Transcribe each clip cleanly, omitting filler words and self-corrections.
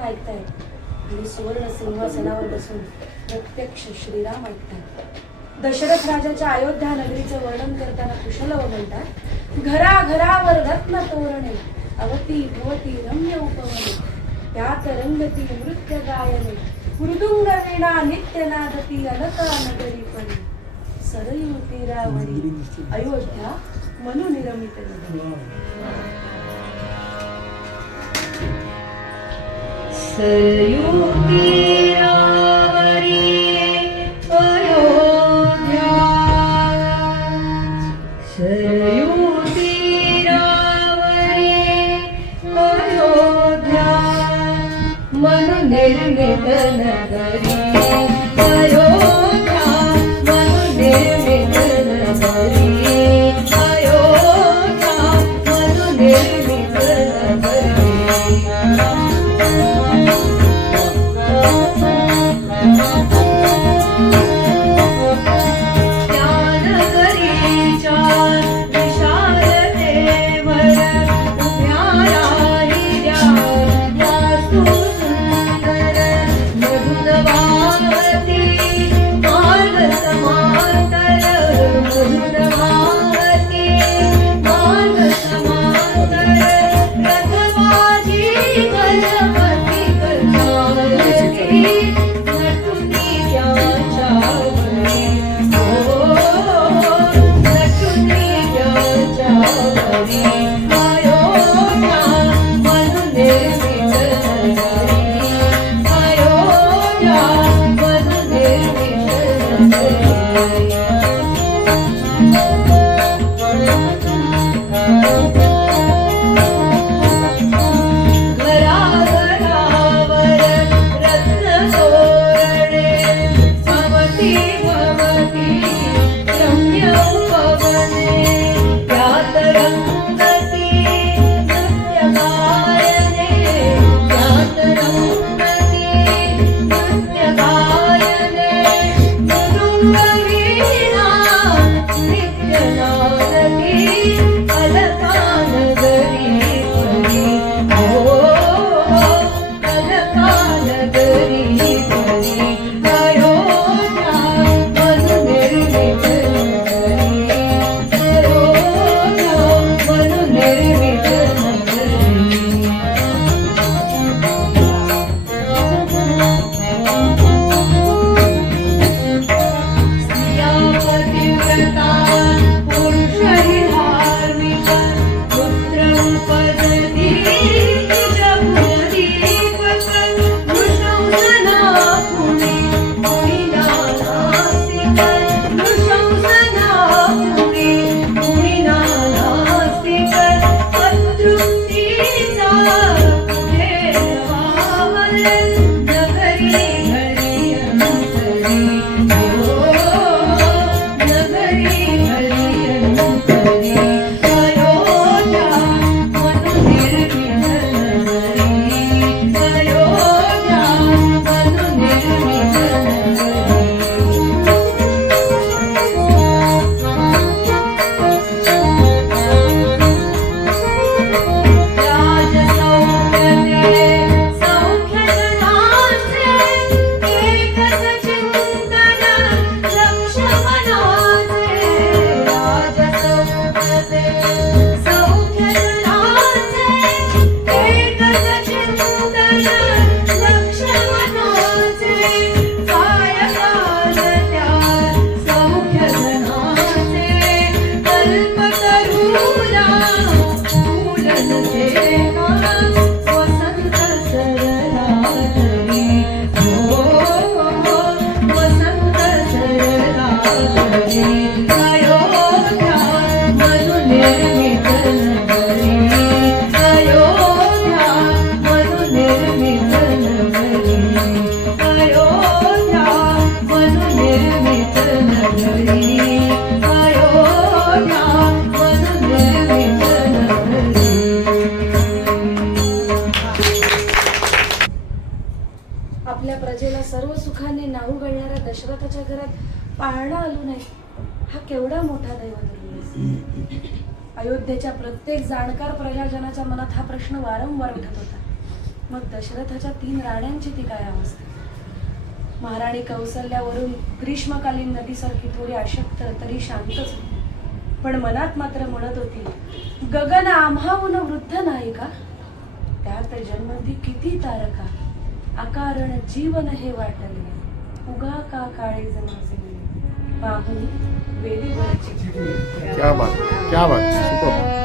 कीर्तन ऐकतायत आणि सुवर्ण सिंहासनावर बसून प्रत्यक्ष श्रीराम ऐकतात. दशरथ राजाच्या अयोध्या नगरीचं वर्णन करताना कुशलव म्हणतात, घराघरावर रत्न तोरणे अवती भवती रम्य उपवने, त्यात रंगती नृत्य गायने मृदुंग वीणा नित्य नादती अलका नगरी परी, सरयू तीरावरी अयोध्या मनुनिरमित नगरी. सरयू तीरावरी अयोध्या, सरयू तीरावरी अयोध्या मनुनिर्मित नगरी, अयोध्या मनुनिर्मित नगरी, अयोध्या मनुनिर्मित नगरी. दशरथाच्या घरात पाळणं आलो नाही, हा केवढा मोठा दैवत. अयोध्येच्या प्रत्येक जाणकार प्रजाजनाच्या मनात हा प्रश्न वारंवार उठत होता. मग दशरथाच्या 3 राण्यांची ती काय अवस्था. महाराणी कौसल्यावरून ग्रीष्मकालीन नदीसारखी थोडी अशक्त तरी शांतच होती, पण मनात मात्र म्हणत होती, गगन आम्हाहून वृद्ध नाही का, त्यात जन्मधी किती तारका, अकारण जीवन हे वाटले, उगा का काळीज माझे पाहून वेलीवरची झडले. क्या बात सुपर.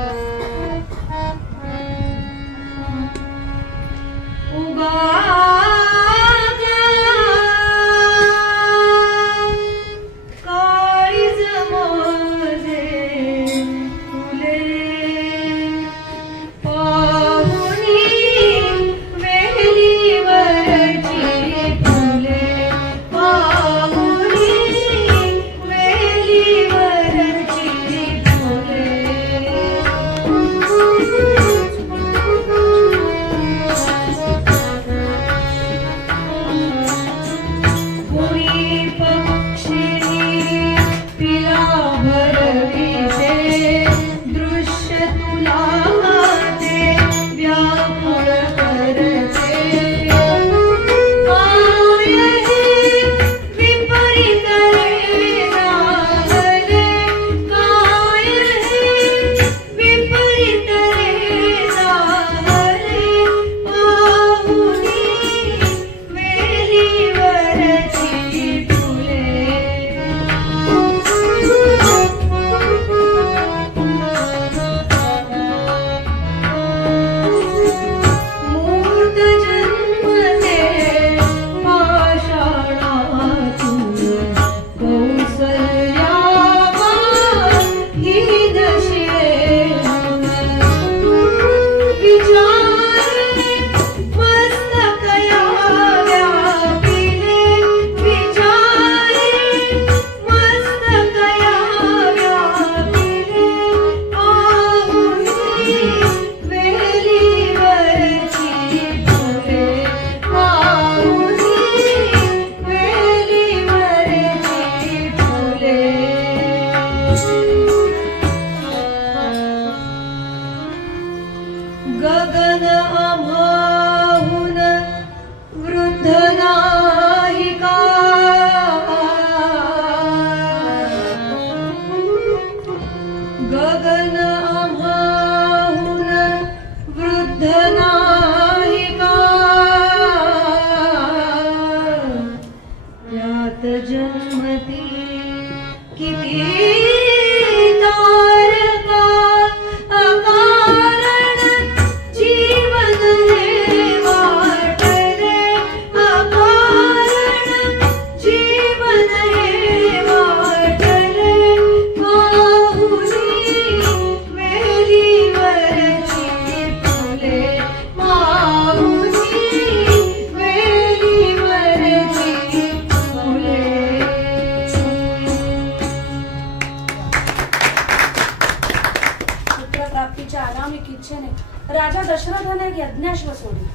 राजा दशरथाने एक यज्ञाश्व सोडले.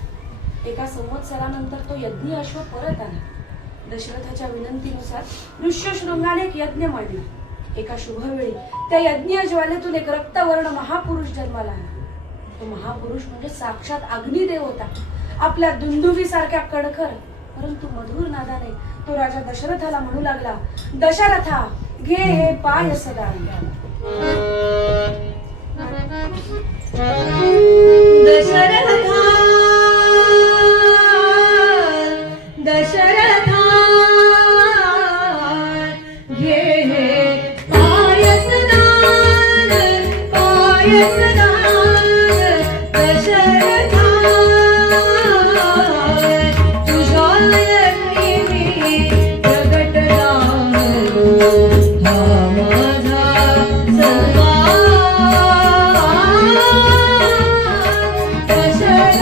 एका संवत्सरानंतर तो यज्ञ अश्व परत आला. दशरथाच्या विनंतीनुसार ऋष्यशृंगाने एक यज्ञ मांडला. एका शुभवेळी त्या यज्ञ ज्वालेतून एक रक्तवर्ण महापुरुष जन्माला आला. तो महापुरुष म्हणजे साक्षात अग्निदेव होता. आपल्या दुंदुभी सारख्या कडखर परंतु मधुर नादाने तो राजा दशरथाला म्हणू लागला, दशरथा घे हे पायस दान. दशरथा दशरथा घे हे पायस दान पायस दान. दशरथा तुझ्या यज्ञी प्रगटला हा माझा सन्मान. दशरथा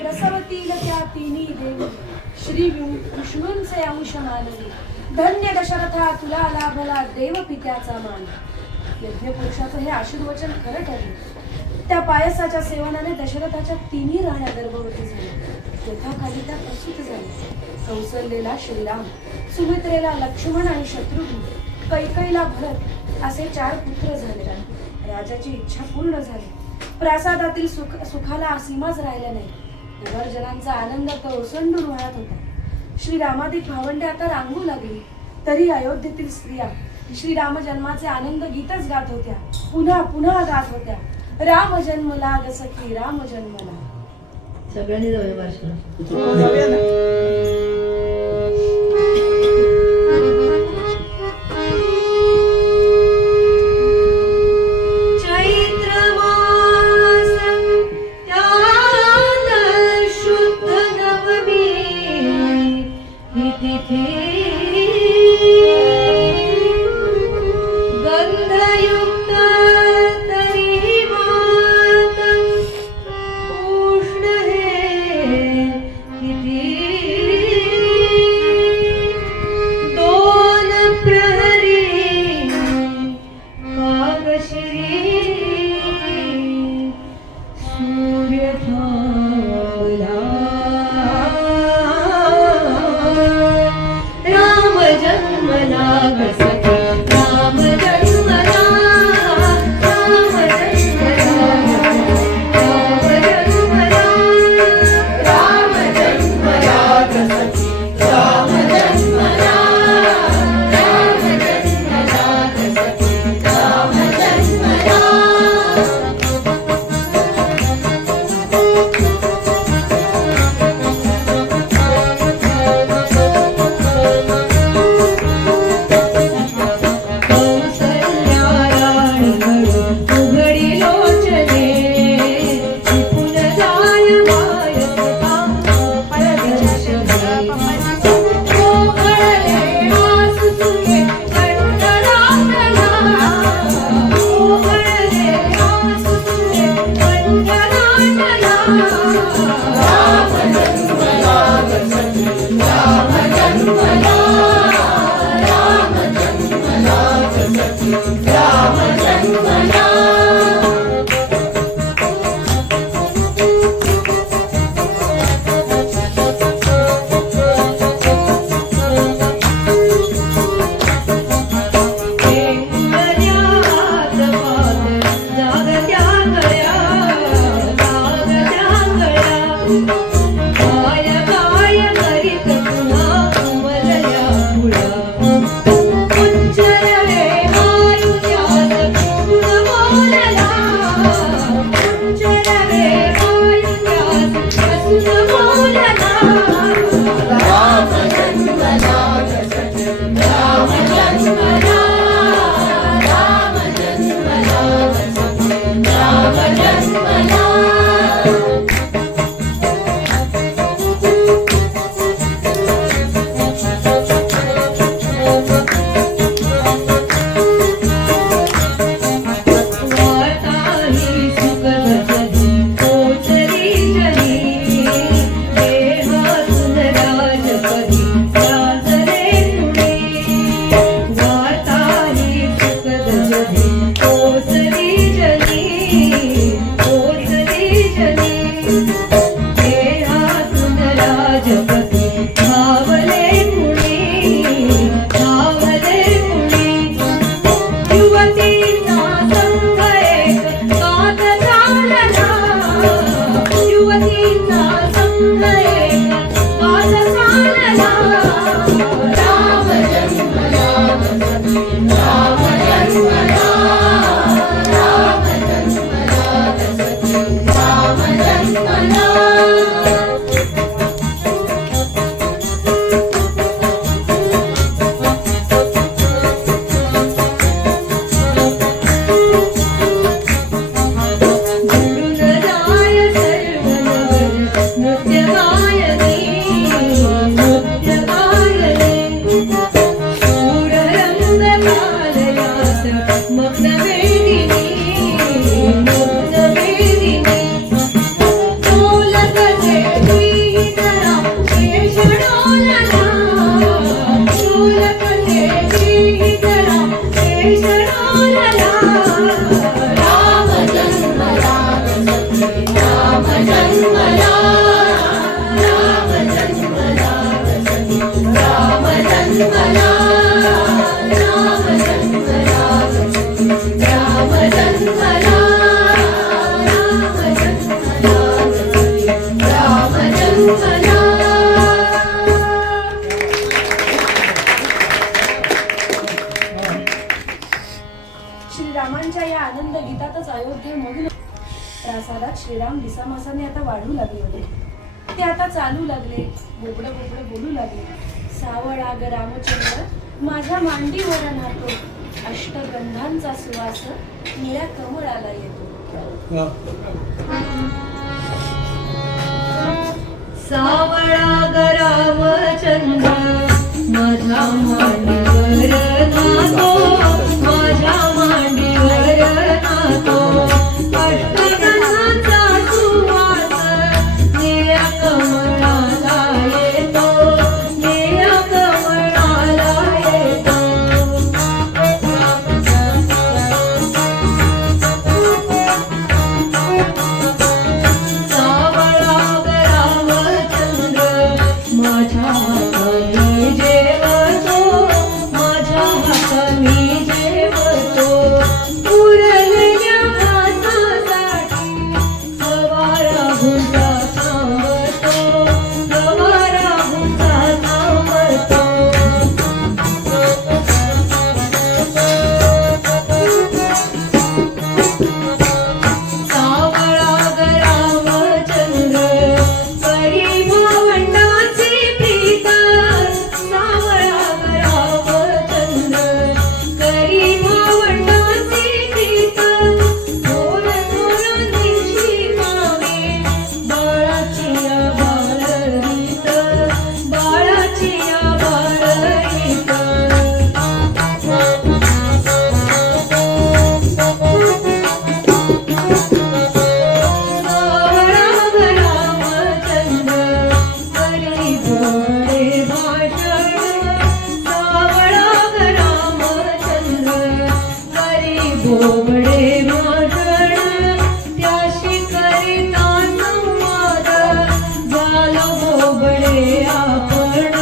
प्रसवतील त्या तिन्ही देवी श्री विष्णूंचे अंश मानवी धन्य दशरथा तुला लाभला देव पित्याचा मान. यज्ञपुरुषाचं हे आशीर्वचन खरं ठरले. त्या पायसाच्या सेवनाने दशरथाच्या तिन्ही राण्या गर्भवती झाल्या. तेथाखाली त्या प्रसूत झाल्या. कौसल्येला श्रीराम, सुमित्रेला लक्ष्मण आणि शत्रुघ्न, कैकईला भरत असे 4 पुत्र झाले. राजाची इच्छा पूर्ण झाली. प्रासादातील सुखाला सीमाच राहिल्या नाही. नगरजनांचा आनंद तर ओसंडून वाहत होता. श्रीरामाधिक भावंडे आता रांगू लागली. तरी अयोध्येतील स्त्रिया श्रीराम जन्माचे आनंद गीतच गात होत्या. पुन्हा पुन्हा गात होत्या. राम जन्मला ग सखी राम जन्मला. सगळ्यांनी जाऊया वार्षिकला. गीतातच अयोध्या मग्न. प्रासादात श्रीराम दिसामासाने आता वाढू लागले होते. ते आता चालू लागले, बोबडं बोबडं बोलू लागले. सावळा ग रामचंद्र माझ्या मांडीवर नातो, अष्टगंधांचा सुवास निळ्या कमळाला येतो. सावळा ग रामचंद्र माझ्या मांडीवर नातो, माझ्या मांडीवर नातो, अष्टगंधांचा सुवास निळ्या कमळाला येतो, निळ्या कमळाला येतो. सावळा ग रामचंद्र माझ्या हाताने जेवतो, माझ्या हाताने जेवतो, उरलेल्या घासासाठी गवारा भुंजा थांबतो, गवारा भुंजा थांबतो. सावळा ग रामचंद्र करी भावंडाची प्रीत, सावळा ग रामचंद्र करी भावंडाची प्रीत, थोर थोर दिवशी मागे बाळाची बाळरीत, बाळाची बाळरीत. सावळा ग रामचंद्र करी भोळे भाषण, सावळा ग रामचंद्र करी भोळे भाषण, त्याशी करिता संवाद झालो भोबळे आपण,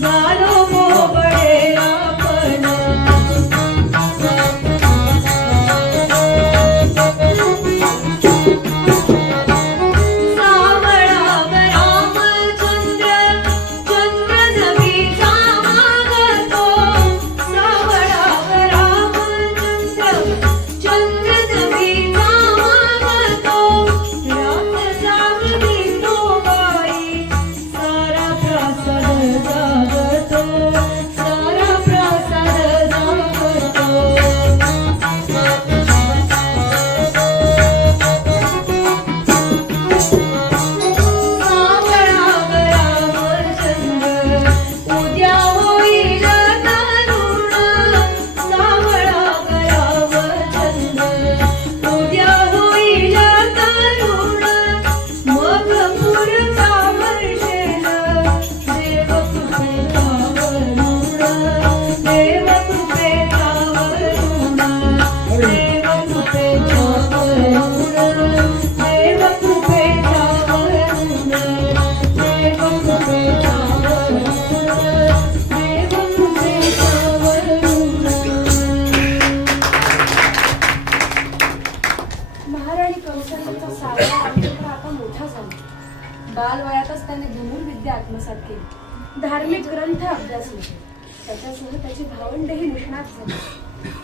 झालो भोबळे आपण. सावळा ग रामचंद्र चंद्र नभीचा मागतो, सावळा ग रामचंद्र चंद्र नभीचा मागतो, रात जागली तो बाई सारा प्रासाद जागतो, सारा प्रासाद जागतो. सावळा ग रामचंद्र उद्या होईल तरुण, सावळा ग रामचंद्र उद्या होईल तरुण, मग पुरता वर्षेल देव कृपेचा वरुण, देव कृपेचा वरुण, देव कृपेचा वरुण, देव कृपेचा वरुण, देव कृपेचा वरुण, देव कृपेचा वरुण. महाराणी कौसल्याचा सावळा रामचंद्र आता मोठा झाला. बालवयातच त्याने धनुर्विद्या आत्मसात केली, धार्मिक ग्रंथ अभ्यासले. त्याच्यासह त्याची भावंडेही निष्णात झाली.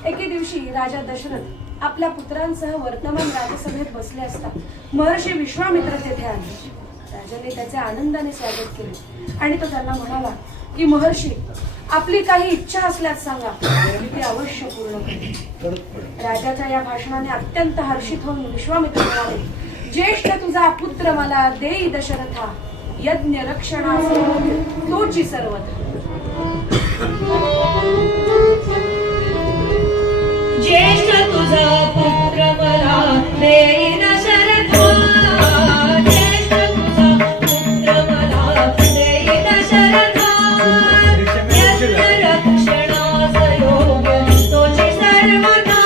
एके दिवशी राजा दशरथ आपल्या पुत्रांसह वर्तमान राजसभेत बसले असता महर्षी विश्वामित्र तेथे आले. राजाने त्याचे आनंदाने स्वागत केले आणि तो त्यांना म्हणाला की महर्षी, आपली काही इच्छा असल्यास सांगा, मी ती अवश्य पूर्ण करेन. राजाच्या या भाषणाने अत्यंत हर्षित होऊन विश्वामित्र म्हणाले, ज्येष्ठ तुझा पुत्र मला देई दशरथा, यज्ञ रक्षणाचे तोची सर्वथा. ज्येष्ठ तुझा पुत्र मला देई दशरथा, ज्येष्ठ तुझा पुत्र मला देई दशरथा, यज्ञ रक्षणास योग्य तोची सर्वथा,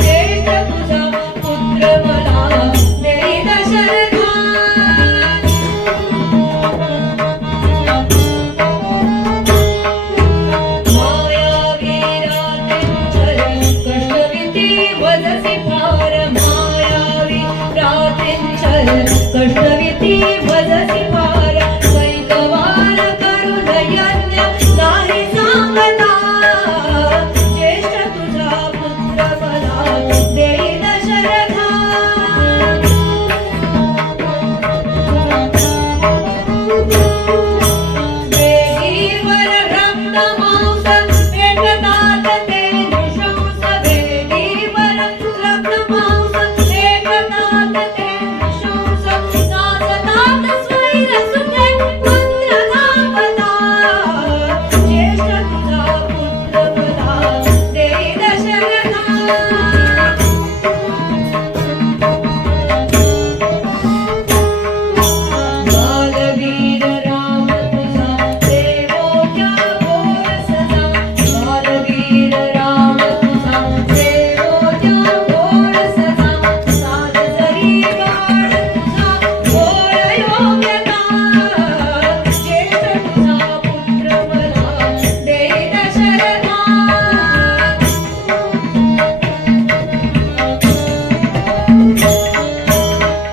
ज्येष्ठ तुझा पुत्र मला देई दशरथा. माया वीरा किंचन कष्टविधी वदसी फार, माया रत्नमांस भेटतात ते नृशंस भेटीवर रत्नमांस भेटतात ते नृशंस नाचतात स्वैरसुते मंत्र धावतात ज्येष्ठ तुझा पुत्र मला देई दशरथा बालवीर राम तुझा देवोच्या गोरसचा बालवीर राम तुझा देवोच्या गोरसचा साध जरी बाळ तुझा घोर योग्यता ज्येष्ठ तुझा पुत्र मला देई दशरथा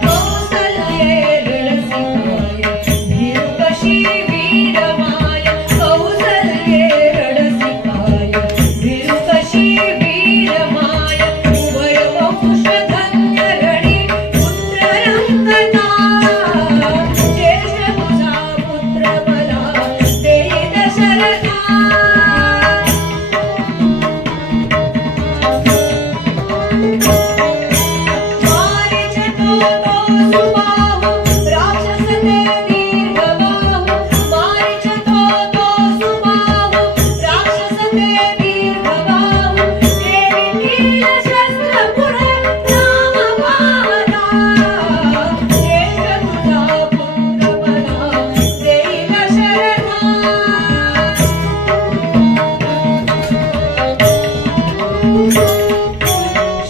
कौसल्ये रडसिकाय भिरुकशी वीरमाय कौसल्ये रडसिकाय भिरुकशी वीरमाय उभय वंशधन्य रणी पुत्र रंगता ज्येष्ठ तुझा पुत्र मला देई दशरथा मारीचतो तो सुबाहु राक्षस ते दीर्घबाहु मारीचतो तो सुबाहु राक्षस ते दीर्घबाहु देवीतील शस्त्र पुढे राम पाहता ज्येष्ठ तुझा पुत्र मला देई दशरथा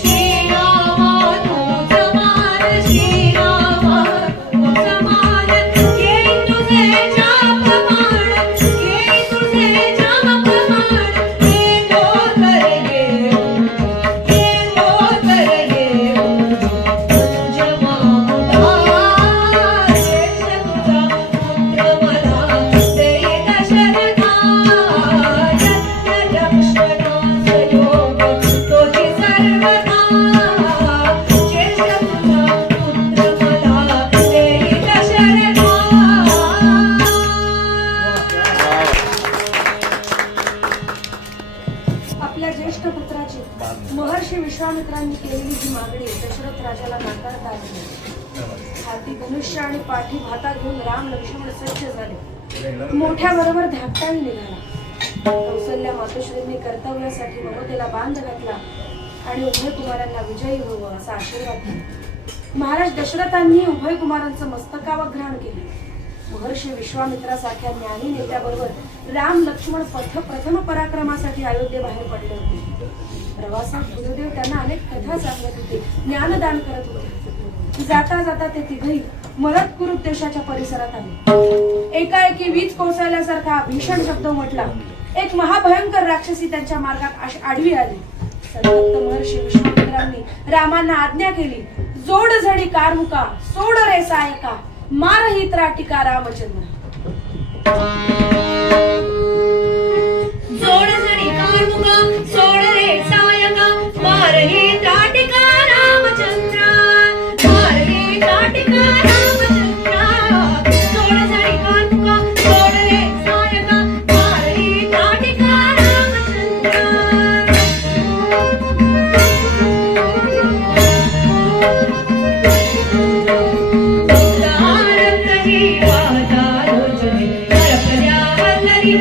श्रीरामा तुझ मान श्रीरामा तुझ मान घेई तुझे जापमान घेई तुझे जापमान हे गोतर येऊ कुंज मामुदा ज्येष्ठ तुझा पुत्र मला देई दशरथा यज्ञ रक्षणास योग तोची सर्वथा ज्येष्ठ तुझा पुत्र मला देई दशरथा आपल्या ज्येष्ठ पुत्राची महर्षी विश्वामित्रांनी केलेली ही मागणी दशरथ राजाला नाकारता आली नाही. हाती धनुष्य आणि पाठी भाता घेऊन राम लक्ष्मण सज्ज झाले. मोठ्या बरोबर धाकटाही निघाला. कौसल्या मातोश्रींनी कर्तव्यासाठी ममतेला बांध घातला आणि उभय कुमारांना विजयी व्हावं असा आशीर्वाद दिला. महाराज दशरथांनी उभय कुमारांचं मस्तकावघ्राण केले. महर्षी विश्वामित्रासारख्या ज्ञानी नेत्याबरोबर राम लक्ष्मण प्रथम पराक्रमासाठी अयोध्येबाहेर पडले होते. प्रवासात गुरुदेव त्यांना अनेक कथा सांगत होते, ज्ञानदान करत होते. जाता जाता ते तिघही मरत कुरुप देशाच्या परिसरात आले. एकाएकी वीज कोसळल्यासारखा भीषण शब्द उमटला. एक महाभयंकर राक्षसी त्यांच्या मार्गात आडवी आली. संतप्त महर्षी विश्वामित्रांनी रामांना आज्ञा केली, जोड झडी कारमुका सोड रे सायका मार ही त्राटिका रामचंद्र. जोड जणी कारमुका सोड रे सायका मार ही त्राटिका रामचंद्र मार ही त्राटिका रामचंद्र जोड जणी कारमुका सोड रे सायका मार ही त्राटिका रामचंद्र भारत ही वादालोचने नरपद्या वल्लरी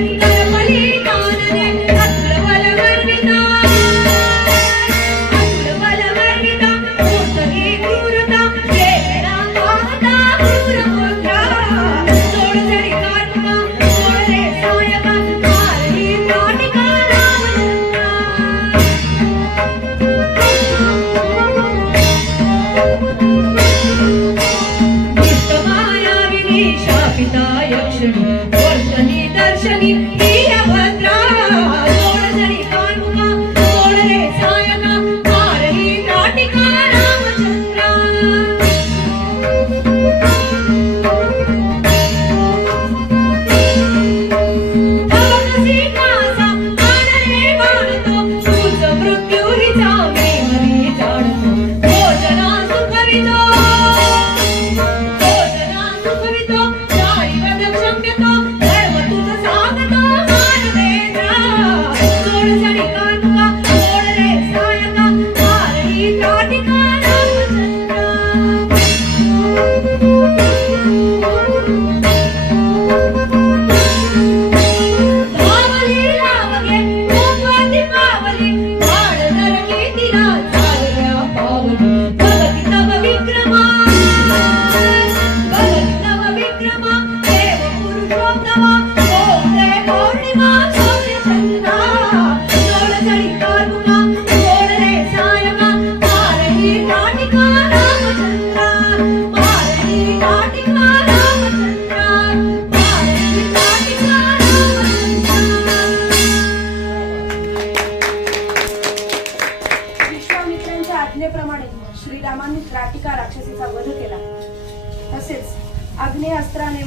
आग्नेय अस्त्राने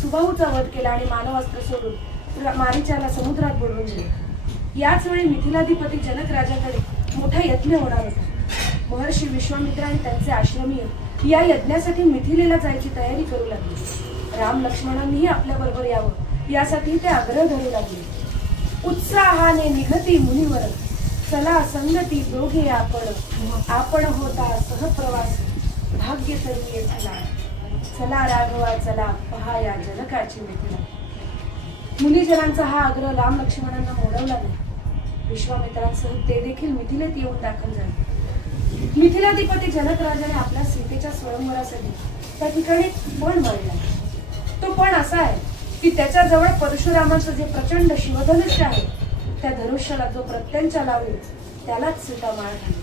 सुबाहूचा वध केला आणि मानव अस्त्र सोडून मारीचाला समुद्रात बुडवून दिले. याच वेळी मिथिलाधिपती जनक राजाकडे मोठा यज्ञ होणार होता. महर्षी विश्वामित्र आणि त्यांचे आश्रमीय या यज्ञासाठी मिथिलेला जायची तयारी करू लागली. राम लक्ष्मणांनीही आपल्या बरोबर यावं यासाठी ते आग्रह धरू लागले. उत्साहाने निघती मुनीवर, चला संगती दोघे आपण होता सहप्रवास, भाग्य तरुणी चला, चला राघवा चला पहा या जनकाची मिथिला. मुनिजनांचा हा आग्रह राम लक्ष्मणांना मोडवला नाही. विश्वामित्रांसह ते देखील मिथिलेत येऊन दाखल झाले. मिथिलाधिपती जनक राजाने आपल्या सीतेच्या स्वयंवरासाठी त्या ठिकाणी पण मांडला. तो पण असा आहे की त्याच्याजवळ परशुरामाचं जे प्रचंड शिवधनुष्य आहे त्या धनुष्याला जो प्रत्यंचा लावेल त्यालाच सीता माळ घाली.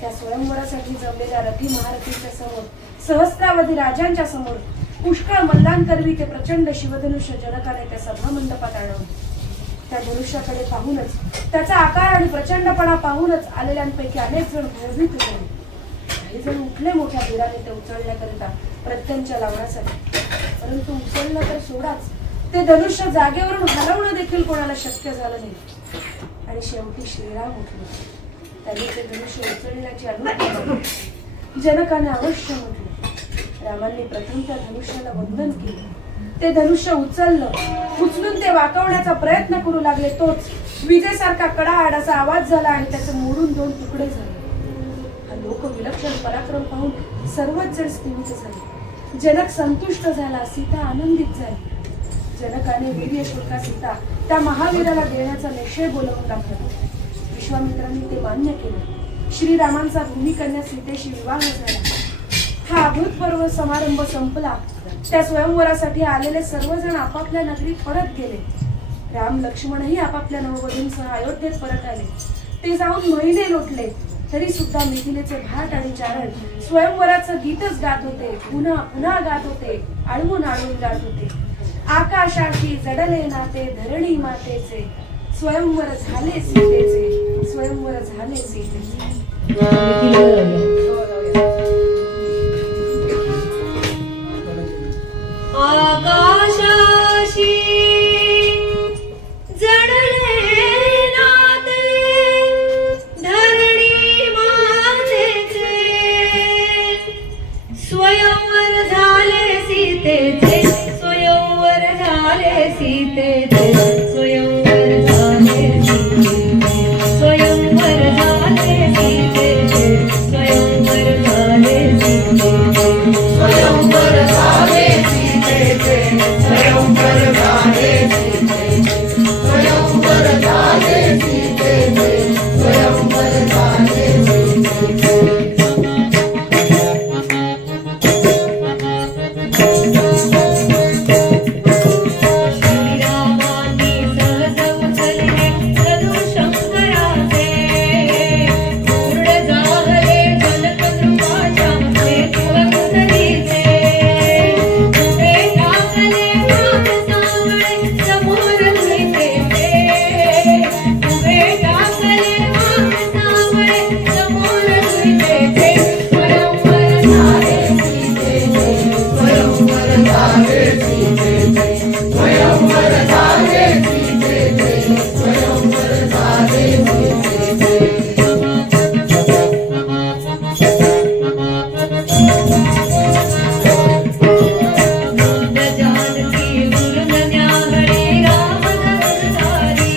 त्या स्वयंवरासाठी जमलेल्या रथी महारथींच्या समोर, सहस्रावधी राजांच्या समोर पुष्कळ मल्लांकरवी ते प्रचंड शिवधनुष्य जनकाने त्या सभा मंडपात आणवले. त्या धनुष्याकडे पाहूनच, त्याचा आकार आणि प्रचंडपणा पाहूनच आलेल्यांपैकी अनेक जण भयभीत झाले. काही जण उठले मोठ्या धीराने ते उचलण्याकरिता प्रत्यंचा लावण्यासाठी. परंतु उचललं तर सोडाच, ते धनुष्य जागेवरून हलवणं देखील कोणाला शक्य झालं नाही. आणि शेवटी श्रीराम उठले. त्यांनी ते धनुष्य उचलण्याची अनुमती मागितली. जनकाने अवश्य म्हटले. रामांनी प्रथम त्या धनुष्याला वंदन केले. ते धनुष्य उचलून ते वाकवण्याचा प्रयत्न करू लागले. तोच विजेसारखा कडाआडाचा आवाज झाला आणि त्याचे मोडून 2 तुकडे झाले. हा लोक विलक्षण पराक्रम पाहून सर्वच जण स्तिमित झाले. जनक संतुष्ट झाला, सीता आनंदित झाली. जनकाने वीर्यशूरका सीता त्या महावीराला देण्याचा निश्चय बोलवून टाकला. विश्वामित्रांनी ते मान्य केले. श्रीरामांचा भूमिकन्या सीतेशी विवाह झाला. हा अभूतपूर्व समारंभ संपला. त्या स्वयंवरासाठी आलेले सर्वजण आपापल्या नगरीत परत गेले. राम लक्ष्मणही आपापल्या नववधूंसह अयोध्येत परत आले. ते जाऊन महिने लोटले तरी सुद्धा मिथिलेचे भाट आणि चारण स्वयंवराचं गीतच गात होते. पुन्हा पुन्हा गात होते, आळवून आळवून गात होते. आकाशाशी जडले नाते धरणी मातेचे, स्वयंवर झाले सीतेचे, स्वयंवर झाले सीतेचे. आकाशाशी जडले नाते धरणी मातेचे, स्वयंवर झाले सीतेचे, स्वयंवर झाले सीतेचे, स्वयंवर झाले सीतेचे, स्वयंवर झाले सीतेचे, स्वयंवर झाले सीतेचे, स्वयंवर झाले सीतेचे, स्वयंवर झाले सीतेचे, स्वयंवर झाले सीतेचे, स्वयंवर झाले सीतेचे. श्रीरामांनी सहज उचलले धनुशंकराचे, पूर्ण झाले जनककृपाच्या हेतुवंदनीचे. उभे टाकले हात सावळे समोर सीतेचे, उभे टाकले हात सावळे समोर सीतेचे, स्वयंवर झाले सीतेचे, स्वयंवर झाले सीतेचे, स्वयंवर झाले सीतेचे, स्वयंवर झाले सीतेचे. जानकी गुरुन न्याहळी रामधनुधारी,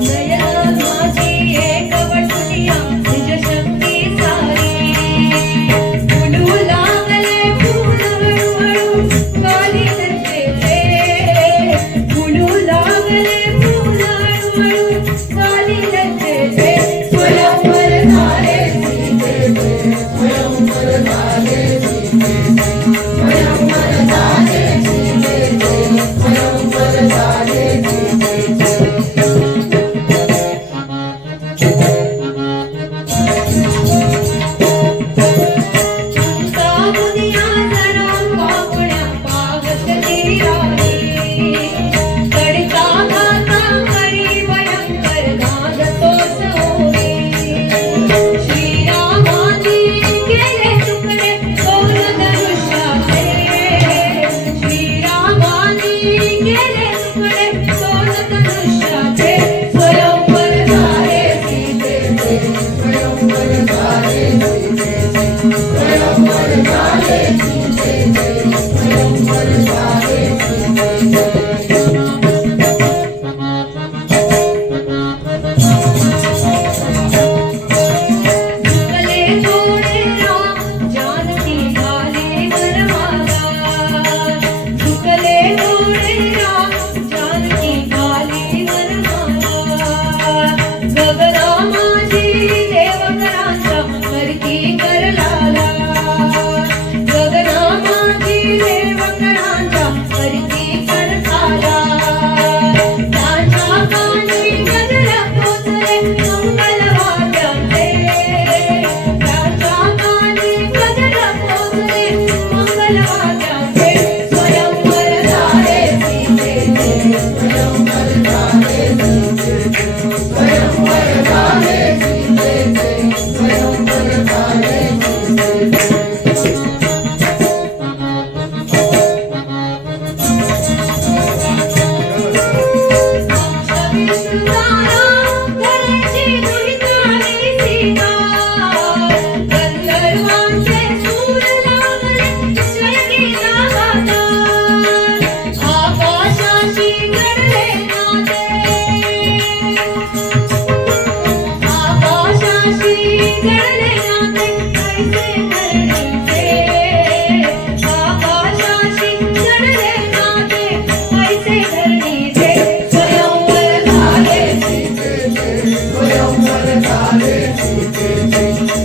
नयन माझी एकवटुनिया निज शक्ती सारी. फुलू लागले फूल हळूहळू गाली लज्जेचे, फुलू लागले फूल हळूहळू गाली लज्जेचे, स्वयंवर झाले सीतेचे, स्वयंवर झाले सीतेचे, स्वयंवर झाले सीतेचे, स्वयंवर झाले सीतेचे. सावनिया जरा पाहुण्या पावत ती राणी, कडीचा घाता करी जडले नाते ऐसे धरणीचे आकाशाशी जडले नाते ऐसे धरणीचे स्वयंवर झाले स्वयंवर झाले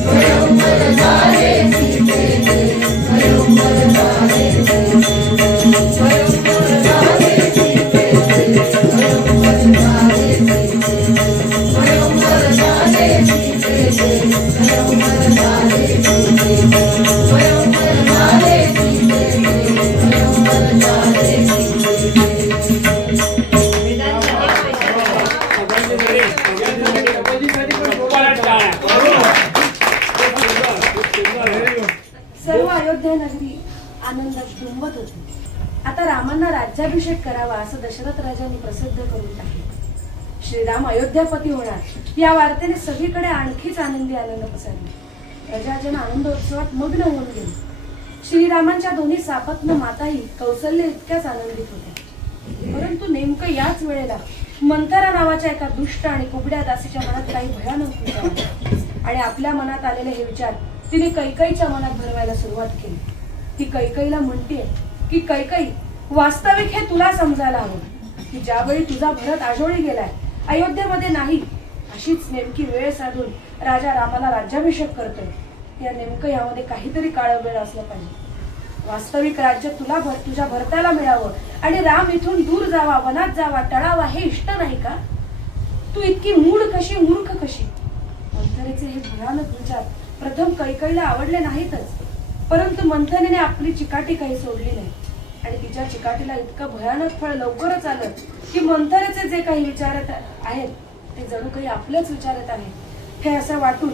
स्वयंवर झाले स्वयंवर झाले स्वयंवर झाले स्वयंवर झाले स्वयंवर झाले स्वयंवर झाले स्वयंवर झाले स्वयंवर झाले सर्व अयोध्या नगरी आनंदात डुंबत होती. आता रामांना राज्याभिषेक करावा असं दशरथ राजांनी प्रसिद्ध करून टाकले. श्रीराम अयोध्यापती होणार या वार्तेने सगळीकडे आणखीच आनंदी आनंद पसरला. प्रजाजन आनंदोत्सवात मग्न होऊन गेले. श्रीरामांच्या दोन्ही सापत्न माताही कौसल्य इतक्याच आनंदित होत्या. परंतु नेमकं याच वेळेला मंथरा नावाच्या एका दुष्ट आणि कुबड्या दासीच्या मनात काही भयानक विचार आले. आणि आपल्या मनात आलेले हे विचार तिने कैकईच्या मनात भरवायला सुरुवात केली. ती कैकईला म्हणतेय की कैकई, वास्तविक हे तुला समजायला हवं की ज्यावेळी तुझा भरत आजोळी गेलाय, अयोध्येमध्ये नाही, अशीच नेमकी वेळ साधून राजा रामाला राज्याभिषेक करतोय. या नेमकं यामध्ये काहीतरी काळं वेळ असलं पाहिजे. वास्तविक राज्य तुझ्या भरताला मिळावं आणि राम इथून दूर जावा, वनात जावा, टळावा हे इष्ट नाही का? तू इतकी मूढ कशी, मूर्ख कशी? मंथरेचे हे भयानक विचार प्रथम कैकईला आवडले नाहीतच, परंतु मंथनेने आपली चिकाटी काही सोडली नाही आणि तिच्या चिकाटीला इतकं भयानक फळ लवकरच आलं की मंथरेचे जे काही विचारत आहेत ते जणू काही आपलेच विचारत आहेत हे असं वाटून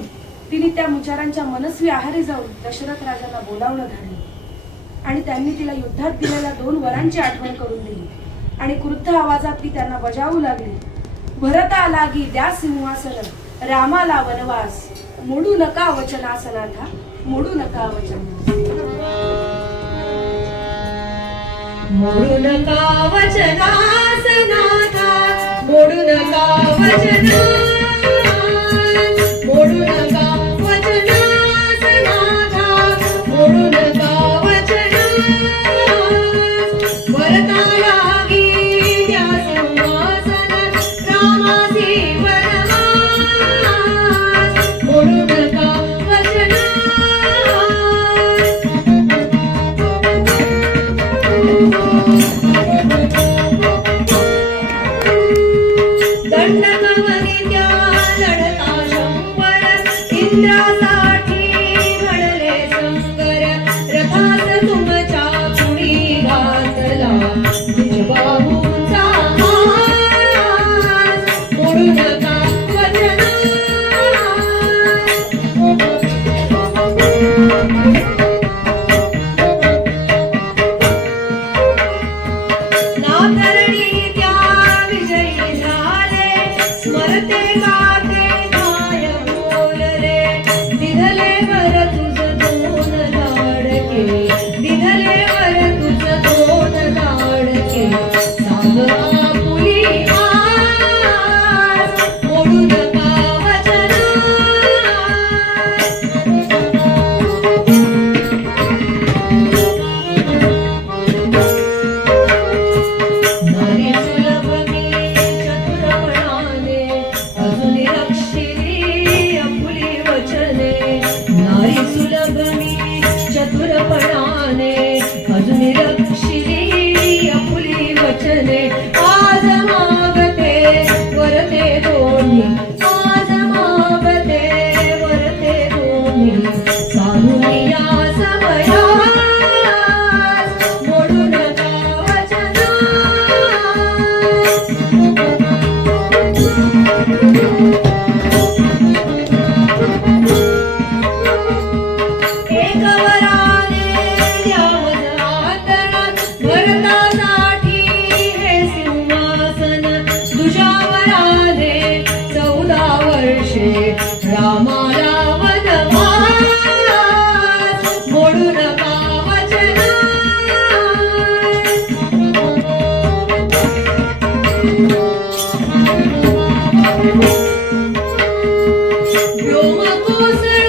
तिने त्या विचारांच्या मनस्वी आहारी जाऊन दशरथ राजांना बोलावणं धाडले आणि त्यांनी तिला युद्धात दिलेल्या 2 वरांची आठवण करून दिली आणि क्रुद्ध आवाजात ती त्यांना बजावू लागली. भरता लागी द्या सिंहासन, रामाला वनवास, मोडू नका वचनासनाथा, मोडू नका वचनास. मोडू नका वचनासनाथा, मोडू नका वचनास, मोडू नका वचनासनाथा, मोडू नका वचनास. भरता लागी द्या सिंहासन, रामासी वनवास, मोडू नका वचनास. दंडकवनित्या लढता शंभर, इंद्रासाठी घडले संकर. रथात तुमच्या पुढी घातला निजबाहूंचा हास, मोडू नका वचनास. नाथरणी त्या विजयी झाले, स्मरते गाते काय बोलले. दिधले वर तुझ 2 लाडके, दिधले वर तुझ 2 लाडके. सांग आपुली आस, मोडू नका वचनास. नारी सुलभ मी चतुरपणाने, अजून रक्षिली आपुली वचने. नारी सुलभ मी चतुरपणाने, अजून रक्षिली आपुली वचने. आज मागते वरते दोन्ही, आज मागते वरते दोन्ही. साधून या समयास, मोडू नका वचनास. एक वराने द्या मज आदरात, भरतासाठी हे सिंहासन. दुजा वराने 14 वर्षे रामाला वनवास, मोडू नका वचनास. व्योमकोसळ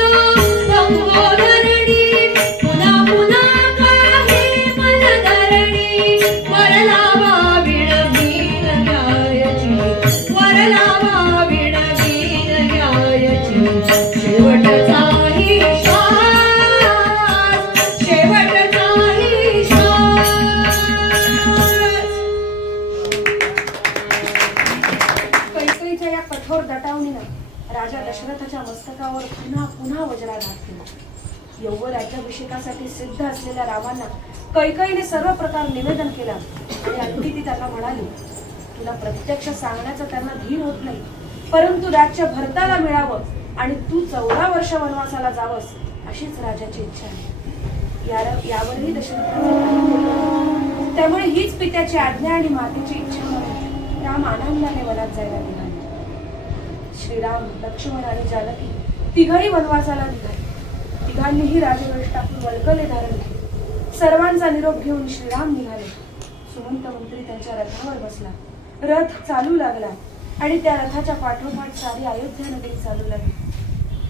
रामाच्या या कठोर दटावणीनं राजा दशरथाच्या मस्तकावर पुन्हा पुन्हा वज्राघात केला. यौवन राज्याभिषेकासाठी सिद्ध असलेल्या रामांना कैकईने सर्व प्रकार निवेदन केला आणि अगदी ती त्यांना म्हणाली, तुला प्रत्यक्ष सांगण्याचा त्यांना धीर होत नाही, परंतु राज्य भरताला मिळावं आणि तू 14 वर्ष वनवासाला जावंस अशीच राजाची इच्छा आहे. यावरही दशरथाचे काही बोलले नाही. त्यामुळे हीच पित्याची आज्ञा आणि मातेची इच्छा म्हणून राम आनंदाने वनात जायला निघाले. श्रीराम, लक्ष्मण आणि जानकी तिघही वनवासाला निघाले. तिघांनीही राजवेष टाकून वल्कले धारण केले. सर्वांचा निरोप घेऊन श्रीराम निघाले. सुमंत मंत्री त्यांच्या रथावर बसला. रथ चालू लागला आणि त्या रथाच्या पाठोपाठ सारी अयोध्या नगरी चालू लागली.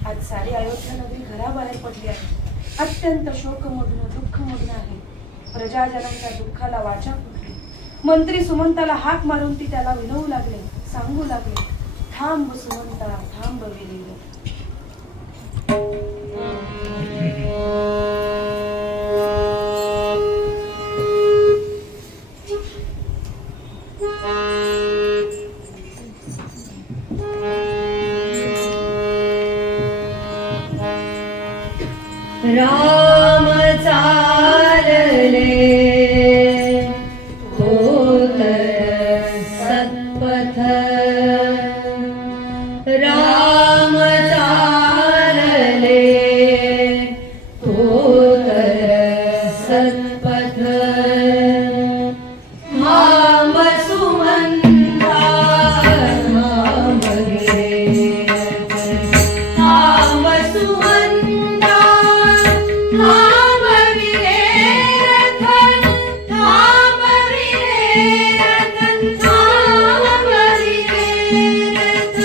आज सारी अयोध्या नगरी घराबाहेर पडली आहे. अत्यंत शोकमग्न, दुःखमग्न आहे. प्रजाजनांच्या दुःखाला वाचा फुटली. मंत्री सुमंताला हाक मारून ती त्याला विनवू लागले, सांगू लागले, थांब सुमंता, थांब वीर. राम चालले होत सत्पथ. राम चालले होत सत्पथ. थांब सुमंता, थांब रे. थांब सुमंता, थांब वीरेरथ. थांब वीरेरथ, थांब वीरेरथ.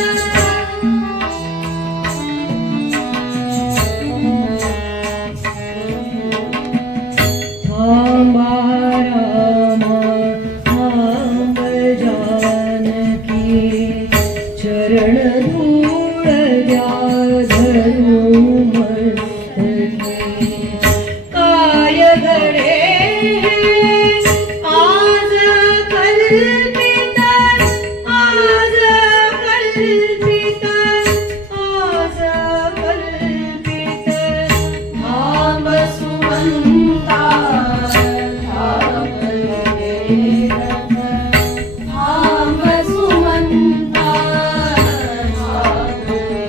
थांबा रामा, थांब जानकी. चरण धूळ द्या धरू मस्तकी. काय घडे आज कल्पित, आज कल्पित, आज कल्पित. थांब सुमंता, थांब वीरेरथ. थांब सुमंता, थांब वीरेरथ.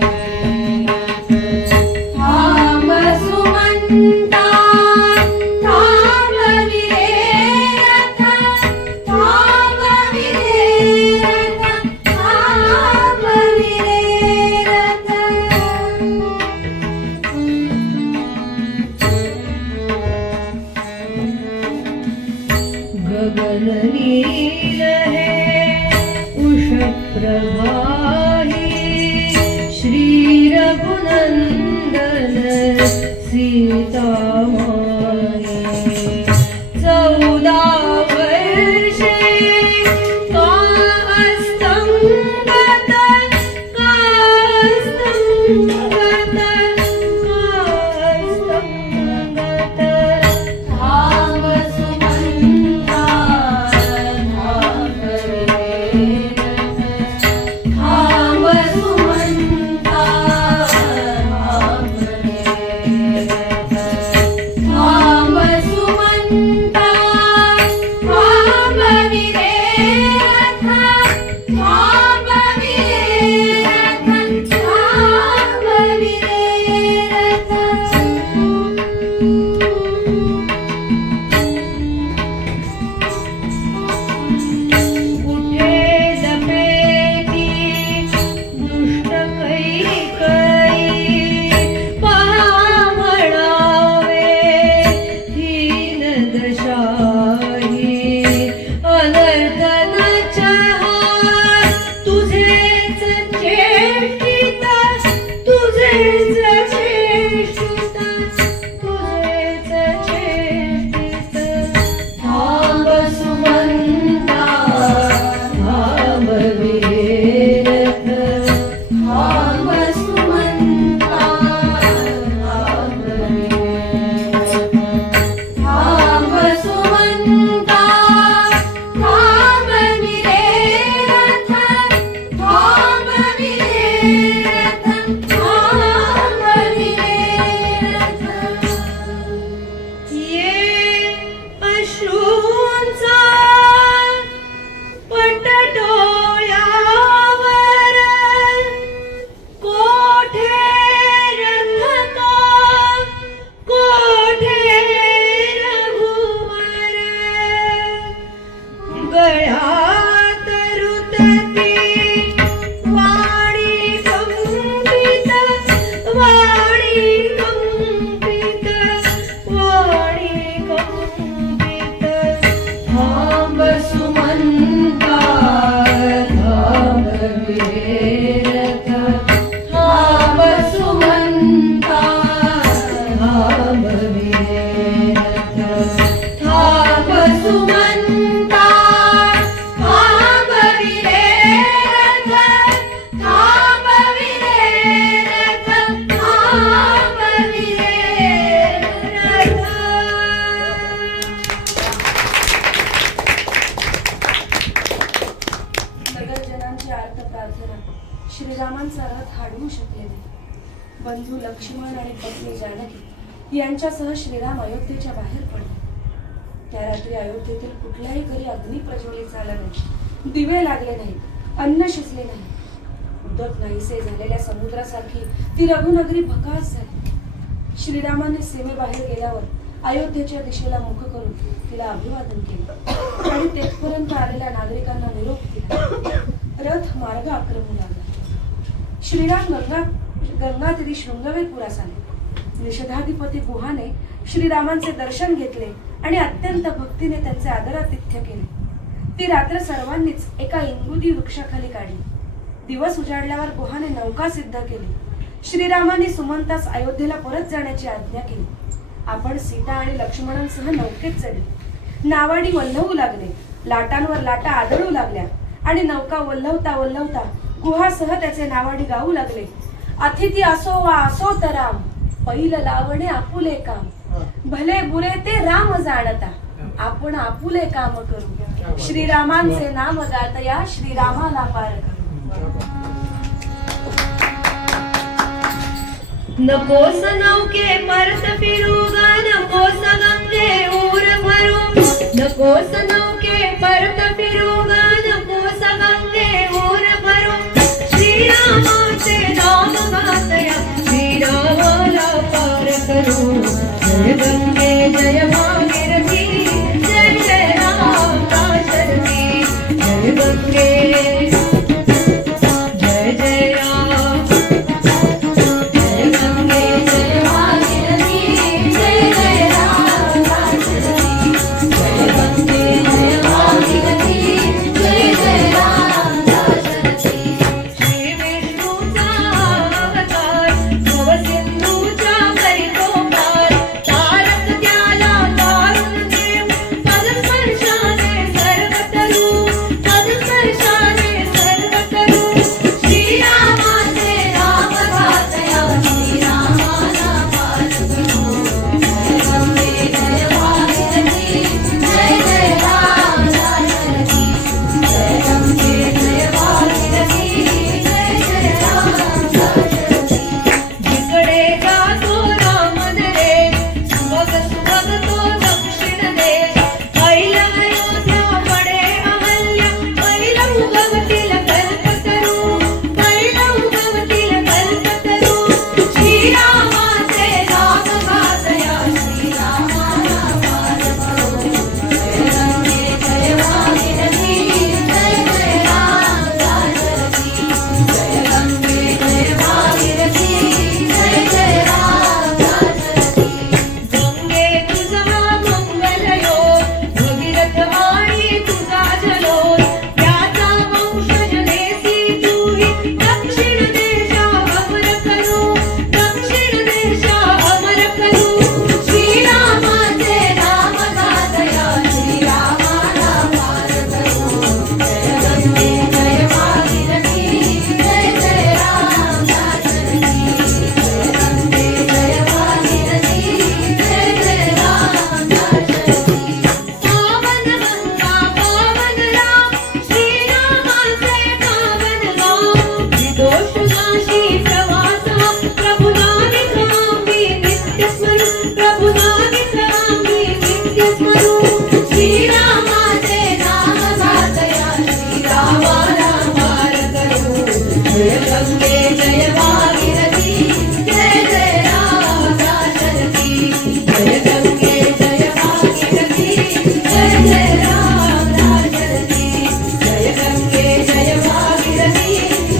थांब सुमंता, थांब वीरेरथ. थांब वीरेरथ, थांब वीरेरथ. गगन नील है उषप्रभाही. श्री रघुनंदन सीता माई. 14 वर्षे का अस्तंगत, का अस्तंगत, का अस्तंगत. थांब सुमंता, थांब वीरेरथ. थांब सुमंता, थांब वीरेरथ. विरेरथ थांब सुमंता थांब विरेरथ थांब सुमंता थांब विरेरथ थांब विरेरथ थांब विरेरथ. नगरजनांची आर्त प्रार्थना श्रीरामांचा रथ हाडवू शकले नाही. बंधू लक्ष्मण आणि पत्नी जानकी यांच्यासह श्रीराम अयोध्येच्या बाहेर पडले. त्या रात्री अयोध्येतील कुठल्याही घरी अग्नी प्रज्वलित झाला नाही, दिवे लागले नाहीत, अन्न शिजले नाही. उदक नाहीसे झालेल्या समुद्रासारखी ती रघुनगरी भकास झाली. श्रीरामाने सीमेबाहेर गेल्यावर अयोध्येच्या दिशेला मुख करून तिला अभिवादन केले आणि तेथपर्यंत आलेल्या नागरिकांना निरोप दिला. रथ मार्ग आक्रमू लागला. श्रीराम गंगा तीरी शृंगवेरपुरास आले. निषधाधिपती गुहाने श्रीरामांचे दर्शन घेतले आणि अत्यंत भक्तीने त्यांचे आदरातिथ्य केले. ती रात्र सर्वांनीच एका इंगुदी वृक्षाखाली काढली. दिवस उजाडल्यावर गुहाने नौका सिद्ध केली. श्रीरामांनी सुमंतास अयोध्येला परत जाण्याची आज्ञा केली. आपण सीता आणि लक्ष्मणांसह नौकेत चढले. नावाडी वल्हवू लागले. लाटांवर लाटा आदळू लागल्या आणि नौका वल्हवता वल्हवता गुहासह त्याचे नावाडी गाऊ लागले. अतिथी असो वा असो तर राम, पैल लावणे आपुले काम. भले बुरे ते राम जाणता, आपण आपुले काम करू. श्रीरामांचे नाम गात या श्रीरामाला पार करू. नकोस नौके परत फिरू ग नकोस गंगे ऊर भरू. नकोस नौके परत फिरू ग नकोस गंगे ऊर भरू. श्रीरामाचे नाम गातया श्रीरामाला पार करू. जय गंगे जय भागीरथी जय जय राम दाशरथी. जय गंगे जय जय राम. जय गंगे जय भागीरथी जय जय राम दाशरथी. जय गंगे जय भागीरथी जय जय राम दाशरथी. श्री विष्णूचा अवतार भवसिंधूच्या करीतो पार. तारक त्याला तारून देव पदस्पर्शाने सर्व करू. पदस्पर्शाने सर्व करू. श्रीरामाचे नाम गातया श्रीरामाला पार करू. जय गंगे जय भागीरथी जय जय राम दाशरथी. जय गंगे जय भागीरथी जय जय राम दाशरथी. जिकडे जातो राम दे सुभग सुभग तो दक्षिण दे. पैल अयोध्या पडे अहल्या पैल उगवतील कल्पतरू. पैल उगवतील कल्पतरू. श्रीरामाचे नाम गातया श्रीरामाला पार करू. जय गंगे जय भागीरथी जय जय राम दाशरथी. जय गंगे जय भागीरथी जय जय राम दाशरथी. गंगे तुझा मंगल योग भगीरथ वाणी तुझा जलोद. त्याचा वंशज नेसी तूही दक्षिण देशा अमर करू. दक्षिण देशा अमर करू. श्रीरामाचे नाम गातया श्रीरामाला पार करू. जय गंगे जय भागीरथी जय जय राम दाशरथी. जय गंगे जय भागीरथी जय जय राम दाशरथी. पावन गंगा पावन राम श्रीरामाचे पावन गाव. विदोष नाशी प्रवास प्रभु नाविक आम्ही नित्य स्मरू. प्रभु नाविक आम्ही नित्य स्मरू. श्रीरामाचे नाम गातया श्रीरामाला पार करू. जय गंगे जय भागीरथी जय जय राम दाशरथी. जय गंगे जय भागीरथी जय जय राम दाशरथी. जय गंगे जय भागीरथी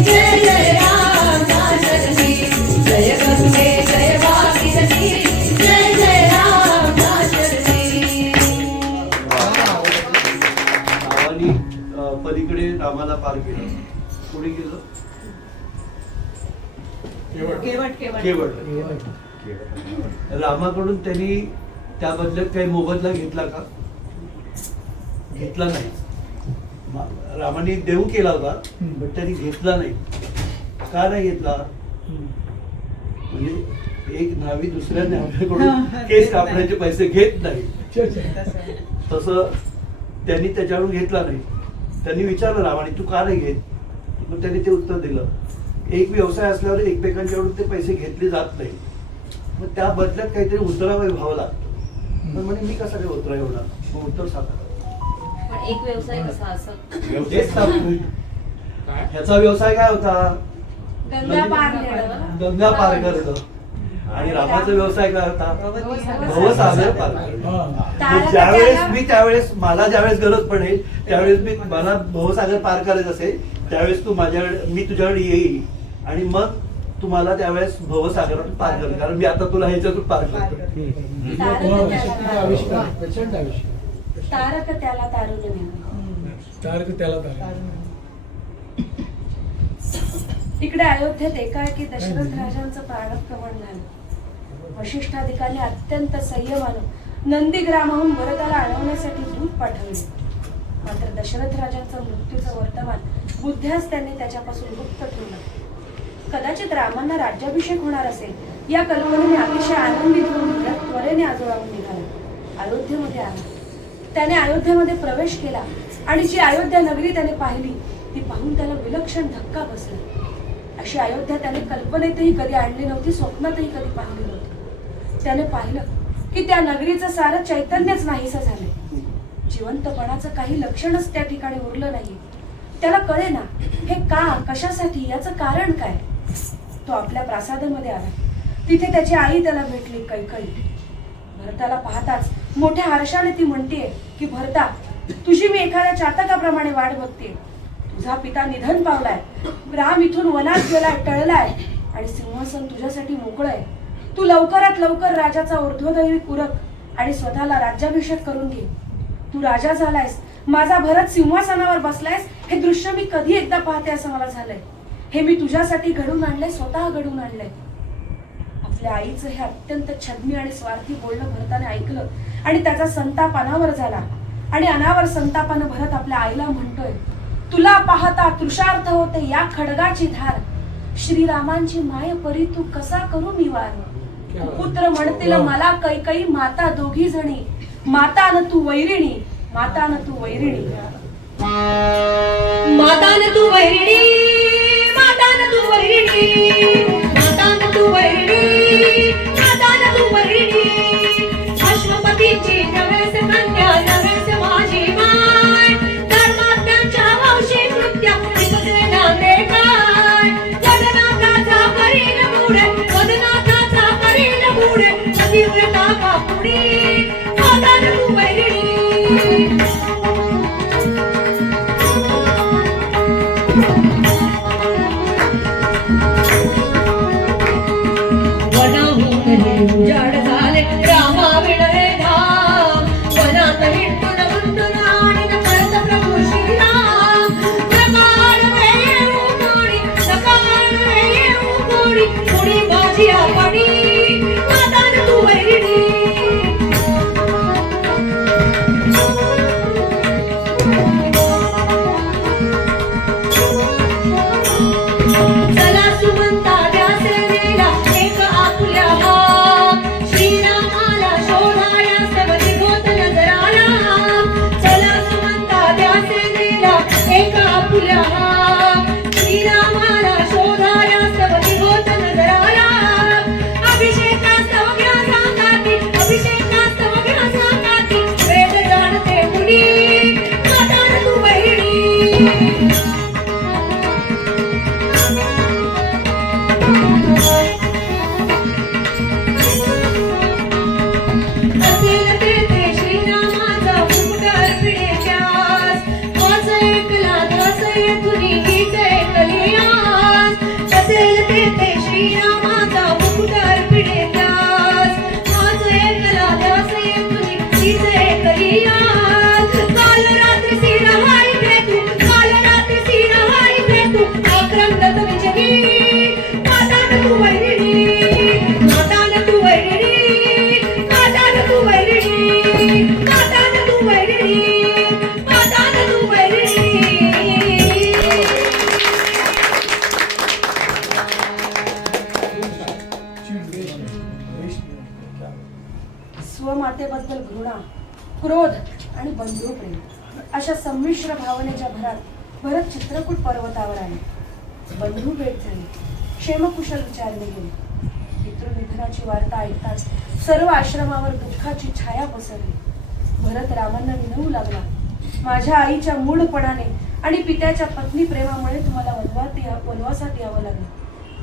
जय जय राम दाशरथी. जय गंगे जय भागीरथी जय जय राम दाशरथी. रामाने पलीकडे रामाला पार केलं. कुठे गेलं? केवट केवळ. रामाकडून त्यांनी त्या बदल्यात काही मोबदला घेतला का? घेतला नाही. रामाने देऊ केला होता पण त्यांनी घेतला नाही. का नाही घेतला? म्हणजे एक न्हावी दुसऱ्या न्हाव्याकडून केस कापण्याचे पैसे घेत नाही. तसं त्यांनी त्याच्याकडून घेतला नाही. त्यांनी विचारलं रामाने तू का नाही घेत? मग त्यांनी ते उत्तर दिलं, एक व्यवसाय असल्यावर एकमेकांच्याकडून ते पैसे घेतले जात नाही, मग त्या बदल्यात काहीतरी उतरावा व्हावं लागतं. तर म्हणे मी कसा काही उतरा एवढा? मग उत्तर सांगा. पण एक व्यवसाय कसा असं तेच सांगतोय. ह्याचा व्यवसाय काय होता? गंगा पार नेणं. गंगा पार करणं. आणि रामाचा व्यवसाय काय होता? भवसागर पार करणं. ज्यावेळेस मी त्यावेळेस मला ज्यावेळेस गरज पडेल त्यावेळेस मी मला भवसागर पार करायचं असेल त्यावेळेस तू माझ्याकडे मी तुझ्याकडे येईल आणि मग तुम्हाला त्यावेळेस भवसागरातून पार करेल, कारण मी आता तुला ह्याच्यातून पार करतो. तारक त्याला तारून नेणं. इकडे अयोध्येत एकाएकी दशरथ राजांचं प्राणगमन झालं. वशिष्ठाधिकांनी अत्यंत संयमानं नंदीग्रामाहून भरताला आणवण्यासाठी दूत पाठवले. मात्र दशरथ राजांचं मृत्यूचं वर्तमान बुद्ध्यास त्यांनी त्याच्यापासून गुप्त ठेवलं. कदाचित रामांना राज्याभिषेक होणार असेल या कल्पनेने अतिशय आनंदित होऊन भरत त्वरेने आजोळावून निघाला. अयोध्येमध्ये आला. त्याने अयोध्येमध्ये प्रवेश केला आणि जी अयोध्या नगरी त्याने पाहिली ती पाहून त्याला विलक्षण धक्का बसला. अशी अयोध्या त्याने कल्पनेतही कधी आणली नव्हती, स्वप्नातही कधी पाहिली नव्हती. त्याने पाहिलं की त्या नगरीचं सारं चैतन्यच नाहीसं झालंय. जिवंतपणाचं काही लक्षणच त्या ठिकाणी उरलं नाही. त्याला कळेना हे का, कशासाठी, याचं कारण काय. तो आपल्या प्रासादामध्ये आला. तिथे त्याची आई त्याला भेटली, कैकई. भरताला पाहताच मोठ्या हर्षाने ती म्हणतेय की भरता, तुझी मी एखाद्या चातकाप्रमाणे वाट बघते. तुझा पिता निधन पावलाय, राम इथून वनात गेलाय, टळलाय आणि सिंहासन तुझ्यासाठी मोकळंय. तू लवकरात लवकर राजाचा ऊर्ध्वदैवी पूरक आणि स्वतःला राज्याभिषेक करून घे. तू राजा झालायस, माझा भरत सिंहासनावर बसलायस, हे दृश्य मी कधी एकदा पाहते असं मला झालंय. हे मी तुझ्यासाठी घडवून आणलंय, स्वतः घडवून आणलंय. आपल्या आईचं हे अत्यंत छद्मी आणि स्वार्थी बोलणं भरताने ऐकलं आणि त्याचा संताप अनावर झाला. आणि अनावर संतापानं भरत आपल्या आईला म्हणतोय, तुला पाहता तृषार्थ होते या खडगाची धार. श्रीरामांची माय परी तू कसा करू निवार. पुत्र म्हणतील मला कैकई, माता दोघी जणी. माता न तू वैरिणी, माता न तू वैरिणी. माता न तू वैरिणी, माता न तू वैरिणी, माता न तू वैरिणी, माता न तू वैरिणी. अश्वपतीची नवेस कन्या, नवेस माझी माय. धर्मात्म्यांच्या हौशी कृत्या निपजलेला काय. जगन्नाथाचा करीन पुढे, जगन्नाथाचा करीन पुढे. पतिव्रता का पुढे, माता न तू वैरिणी. मातेबद्दल घृणा, क्रोध आणि बंधुप्रेम अशा संमिश्र भावनेच्या भरात भरत चित्रकूट पर्वतावर आले. बंधू भेट झाली, क्षेमकुशल विचारले गेले. पितृनिधनाची वार्ता ऐकताच सर्व आश्रमावर दुःखाची छाया पसरली. भरत रामांना विनवू लागला, माझ्या आईच्या मूळपणाने आणि पित्याच्या पत्नी प्रेमामुळे तुम्हाला वनवासात यावं लागलं.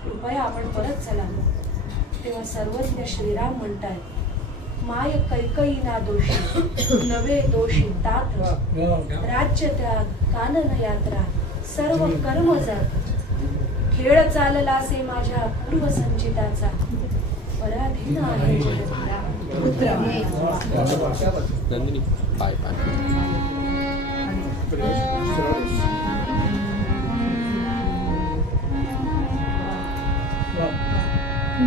कृपया आपण परत चला. तेव्हा सर्वज्ञ श्रीराम म्हणतायत, माय कैकई ना दोषी नवे दोषी तात, राज्य त्याग कानन यात्रा सर्व कर्म जात. खेळ चाललासे माझ्या पूर्वसंचिताचा, पराधीन आहे जगत्या पुत्र. नंदिनी पाय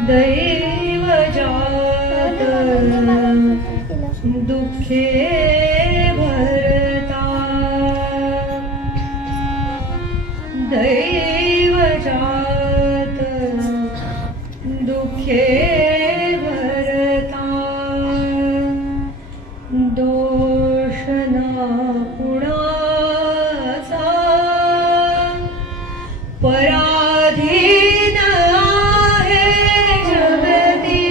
दैव जात दुःखे भरता, दैव जात दुःखे भरता. दोष ना कुणाचा पराधीन आहे जगती,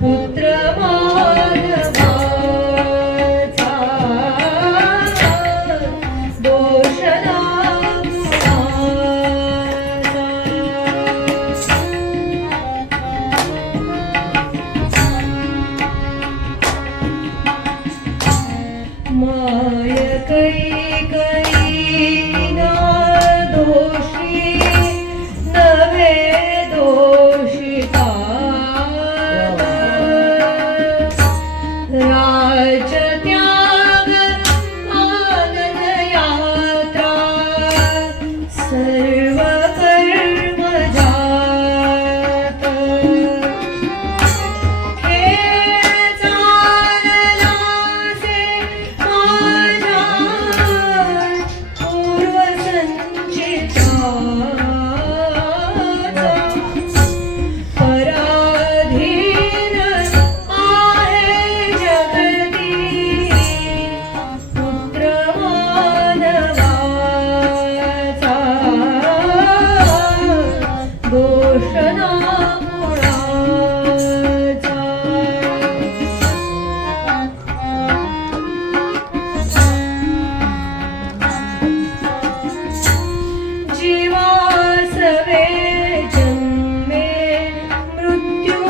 पुत्र मानवाचा दोष ना माय कैकई ना दोषी नवे दोषी तात, राज्य त्याग कानन यात्रा सर्व कर्म जात. खेळ चाललासे माझ्या पूर्वसंचिताचा, पराधीन आहे जगती, पुत्र मानवाचा दोष ना कुणाचा. जीवासवे जन्मे मृत्यू,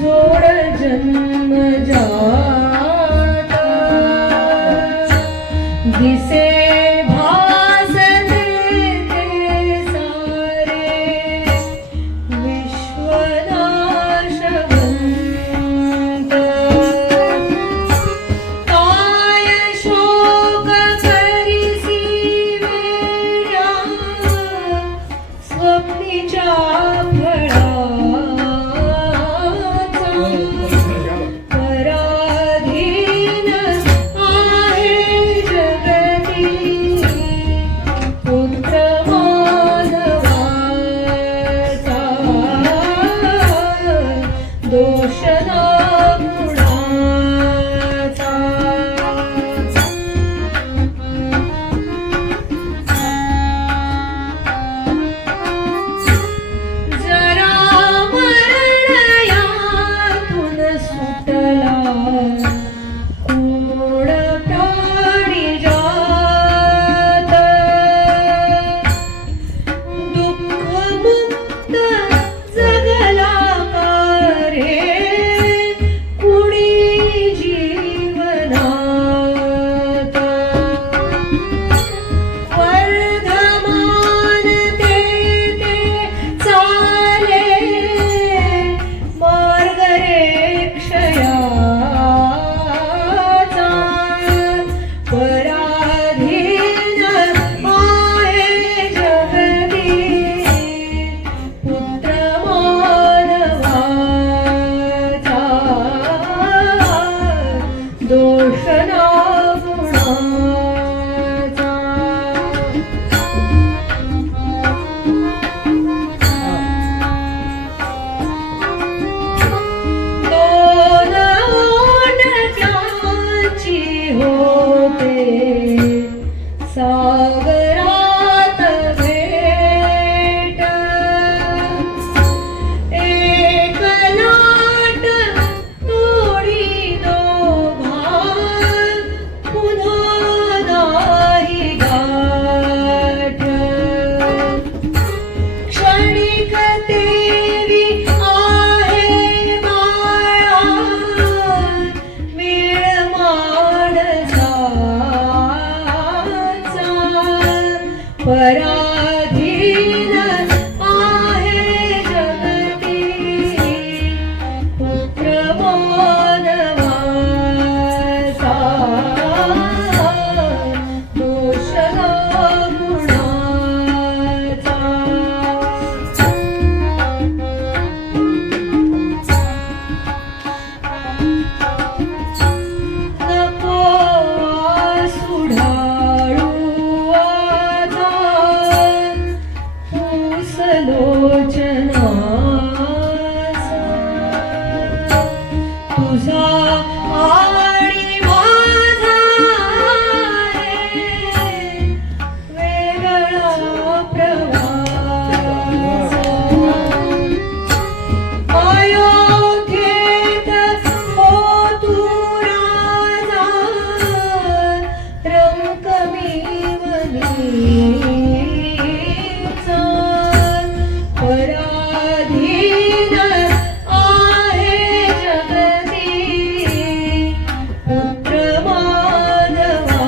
जोड जन्म जाता. दिसे भास देते सारे, विश्वनाशवंत. काय शोक करिसी वेड्या, स्वप्नीच्या फळाचा, पराधीन आहे जगती, पुत्र मानवाचा दोष ना कुणाचा. जरा मरणयातून सुटला कोण प्राणी जात, दुःखमुक्त जगला का रे कुणी जीवनात. वर्धमान ते चाले मार्ग रे क्षयाचा, पराधीन आहे जगती पुत्र मानवाचा दोष गुणाचा नको सुढाळू आता कुसलोचनाचा तुझा आणि माझा वेगळा प्रवास अयोध्येत हो तू राजा रंकमिवनीचा पराधीन आहे जगती पुत्र मानवाचा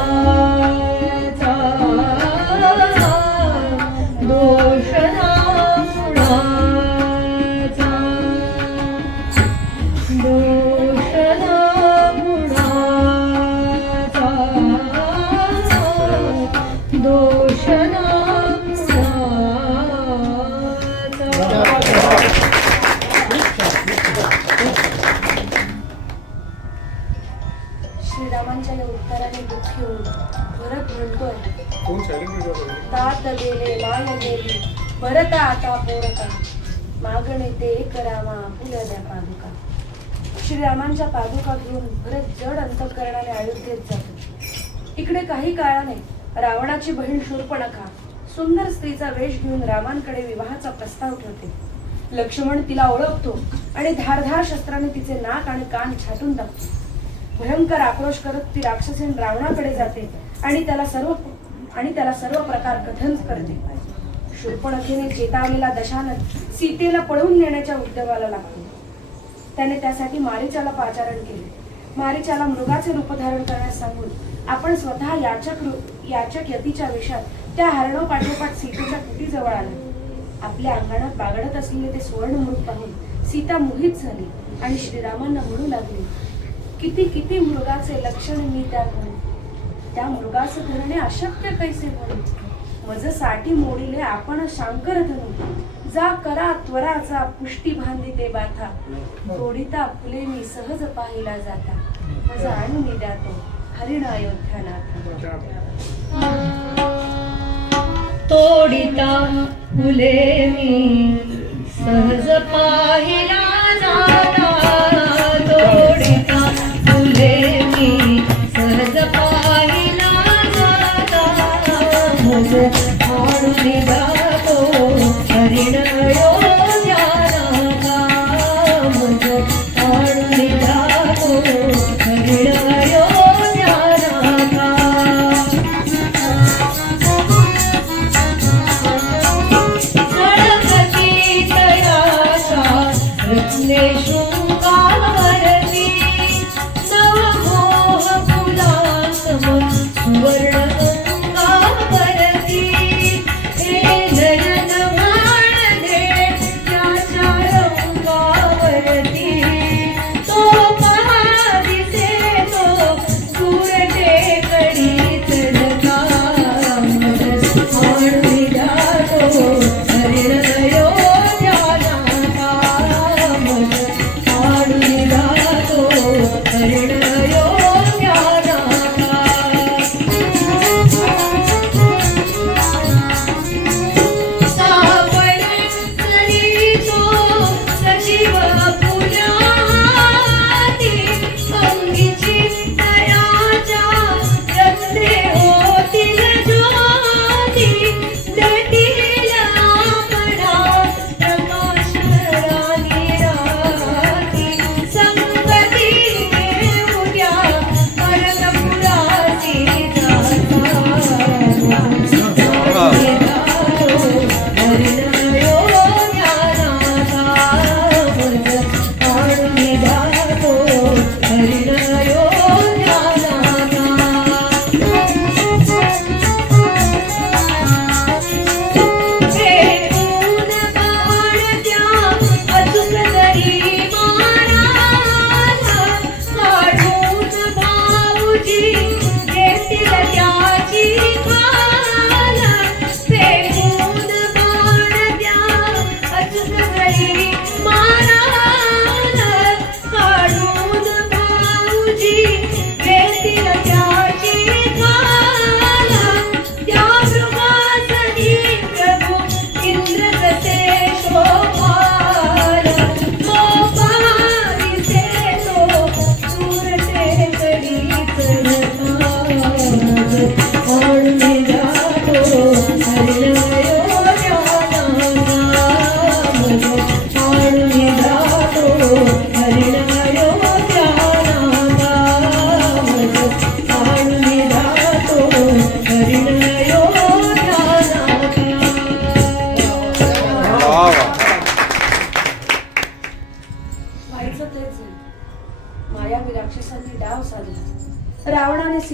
दोष ना गुणाचा दोष ना गुणाचा दोष ना श्रीरामांच्या या उत्तराने दुःखी होऊन भरत म्हणतोय, कोण silent video बघायला? तात गेले माय गेली भरता आता पोरका मागणे ते करावा फुल्या द्या पादुका. श्रीरामांच्या पादुका घेऊन भरत जड अंतःकरणाने अयोध्येत जातो. इकडे काही काळाने रावणाची बहीण शूर्पणखा सुंदर स्त्रीचा वेश घेऊन रामांकडे विवाहाचा प्रस्ताव ठेवते. लक्ष्मण तिला ओळखतो आणि धारधार शस्त्राने तिचे नाक आणि कान छाटून टाकतो. भयंकर आक्रोश करत ती राक्षसीन रावणाकडे जाते आणि त्याला सर्व प्रकार कथन करते. शूर्पणखेने चेतावलेला दशानन सीतेला पळवून नेण्याच्या उद्योगाला लागतो. त्याने त्यासाठी मारीचाला पाचारण केले. मारीचाला मृगाचे रूप धारण करण्यास सांगून आपण स्वतः याचक यतीच्या वेशात त्या हरणोपाठोपाठ सीतेच्या कुटीजवळ आला. आपल्या अंगणात बागडत असलेले ते सुवर्ण मृग पाहून सीता मोहित झाली आणि श्रीरामांना म्हणू लागली, किती किती मृगाचे लक्षण मी त्या म्हणून त्या मृगाचे धरणे अशक्य कैसे म्हणून मज साठी मोडिले आपण शांकर धनु जा करा त्वराचा पुष्टी बांधिते बाथा तोडिता फुले मी सहज पाहिला जाता मज आणून द्यातो हरिण अयोध्यानाथ. तोडिता फुले मी सहज पाहिला जाता तोडिता फुले मी सहज पाहिला जाता मज आणून जातो हरिण अयोध्यानाथा मज आणून जातो हरिण अयोध्यानाथा. सळकती तयाशा रत्ने शृंगारती नवमोह फुलासम सुवर्ण अंगावरती हे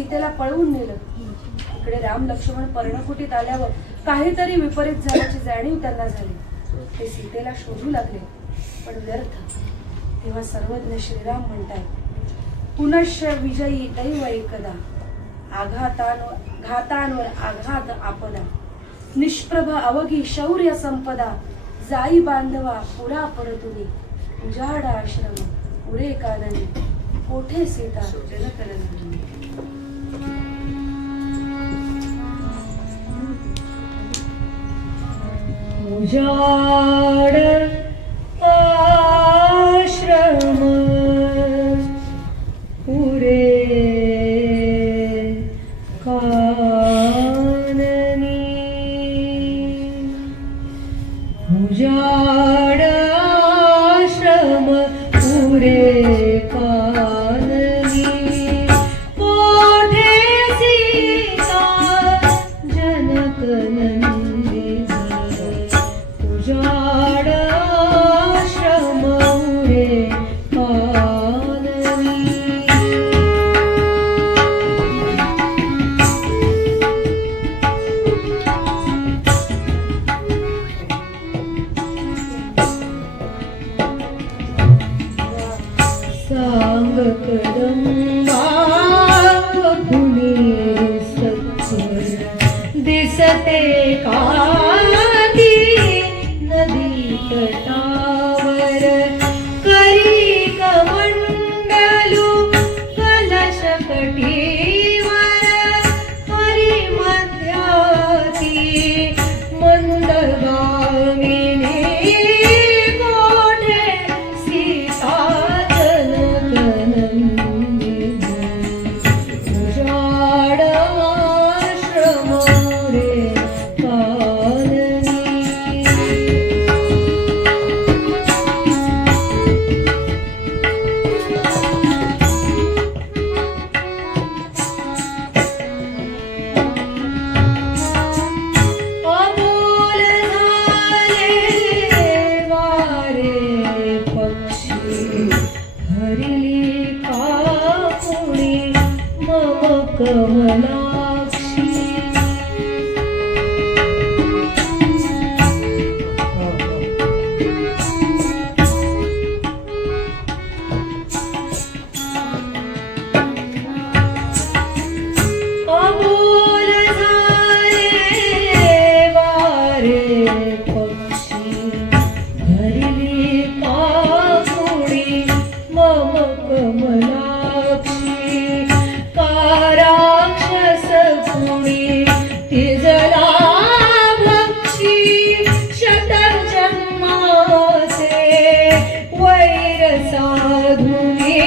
सीतेला पळवून नेलं. इकडे राम लक्ष्मण पर्णकुटीत आल्यावर काहीतरी विपरीत झाल्याची जाणीव त्यांना झाली. ते सीतेला शोधू लागले, पण व्यर्थ. तेव्हा सर्वज्ञ श्रीराम म्हणतायत, पुनश्च विजयी दैव एकदा, घातांवर आघात आपदा, निष्प्रभ अवघी शौर्य संपदा, जाई बांधवा पुरा परतुनी, उजाड आश्रम पुरे काननी, कोठे सीता जनकरंजनी. उजाड आश्रम पुरे काननी, उजाड आश्रम पुरे काननी, कोठे सीता जनक नंदिनी, उजाड आश्रम पुरे काननी. सांग कदंबा फुले सत्वर, दिसते काठी नदी तटावर, करी कमंडलू कलश कटीवर, हरी मध्याती मंदगामिनी, कोठे सीता जनकनंदिनी, उजाड आश्रम रे काननी. अबोल झाले वारे पक्षी, हरिली कापुणी मम कमलाक्षी. अबोल झाले वारे पक्षी, हरिली कापुणी मम कमलाक्षी. का राक्षस कुणी तिजला भक्षी, शतजन्माचे वैर साधुनी,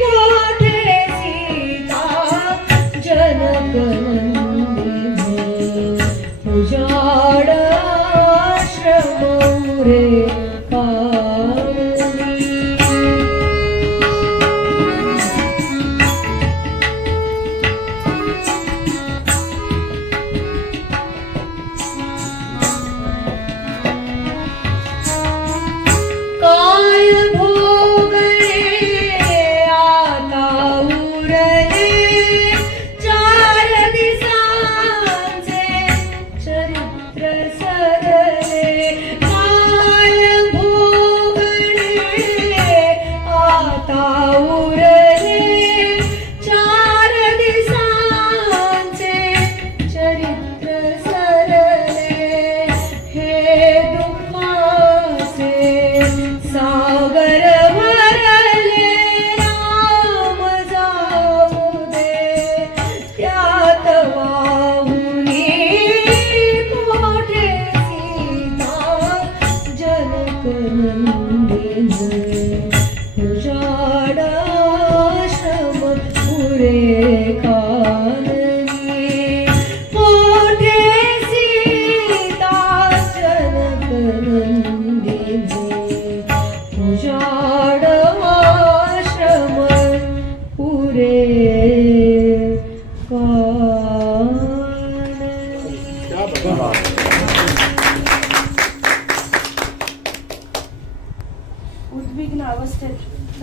कोठे सीता जनकनंदिनी, उजाड आश्रम रे काननी. काय भोगले आता उरले, चार दिसांचे चरित्र सरले. काय भोगले आता उरले, चार दिसांचे चरित्र सरले. हे दुःखाचे सागर भरले, राम जाऊ दे त्यात वाहुनी, कोठे सीता जनकनंदिनी, उजाड आश्रम पुरे काननी, कोठे सीता जनकनंदिनी, उजाड आश्रम पुरे काननी. क्या बात. उद्विग्न अवस्थेत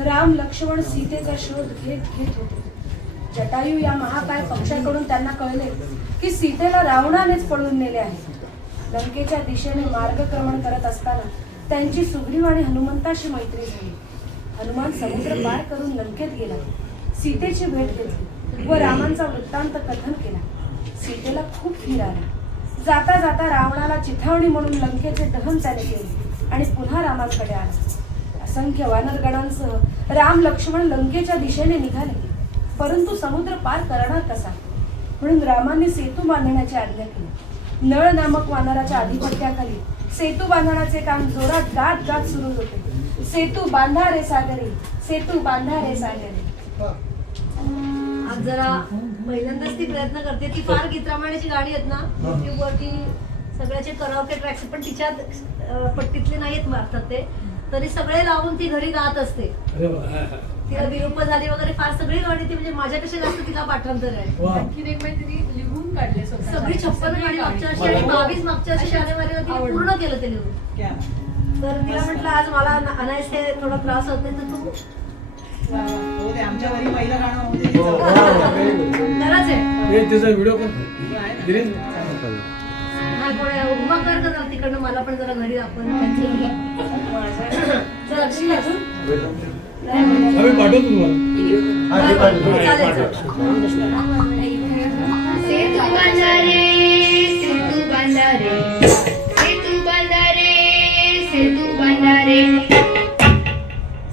राम लक्ष्मण सीतेचा शोध घेत घेत होते. जटायू या महाकाय पक्षाकडून त्यांना कळले की सीतेला रावणानेच पळून नेले आहे. लंकेच्या दिशेने मार्गक्रमण करत असताना त्यांची सुग्रीव आणि हनुमंताशी मैत्री झाली. हनुमान समुद्र पार करून लंकेत गेला, सीतेची भेट घेतली व रामांचा वृत्तांत कथन केला. सीतेला खूप धीर आला. जाता जाता रावणाला चिथावणी म्हणून लंकेचे दहन त्याने केले आणि पुन्हा रामांकडे आला. असंख्य वानरगणांसह राम लक्ष्मण लंकेच्या दिशेने निघाले, परंतु समुद्र पार करणार कसा म्हणून रामांनी सेतू बांधण्याची आज्ञा केली. नळ नामक वानराच्या आधिपत्याखाली सेतू बांधण्याचे काम जोरात गात गात सुरू होते. सेतू बांधा रे सागरी, सेतू बांधा रे सागरी. आज जरा पहिल्यांदाच ती प्रयत्न करते. ती फार गीतरामायणाची गाणी आहेत ना YouTube वरती सगळ्याचे कराओके ट्रॅक्स, पण तिच्या पट्टीतले नाहीत मारतात ते, तरी सगळे लावून ती घरी गात असते. तिला विरूप झाली वगैरे फार सगळी गाणी ती, म्हणजे माझ्यापेक्षा जास्त तिला पाठांतर आहे. आणखीन एक म्हणजे तिने लिहून काढले स्वतः. सगळी 56 गाणी मागच्या वर्षी आणि 22 मागच्या वर्षी शाळेमध्ये तिने पूर्ण केलं ते लिहून. तर तिला म्हटलं आज मला आणायचे थोडा त्रास होते, तर तू आमच्या घरी पहिलं गाणं होते. खरंच आहे. त्याचा व्हिडिओ पण दिलेच हा कोण उभा कर जरा तिकडनं, मला पण जरा घरी आपण आम्ही पाठवतो तुम्हाला. चालेल. सेतू बांधारे, सेतू बांधारे, सेतू बांधारे, सेतू बांधारे,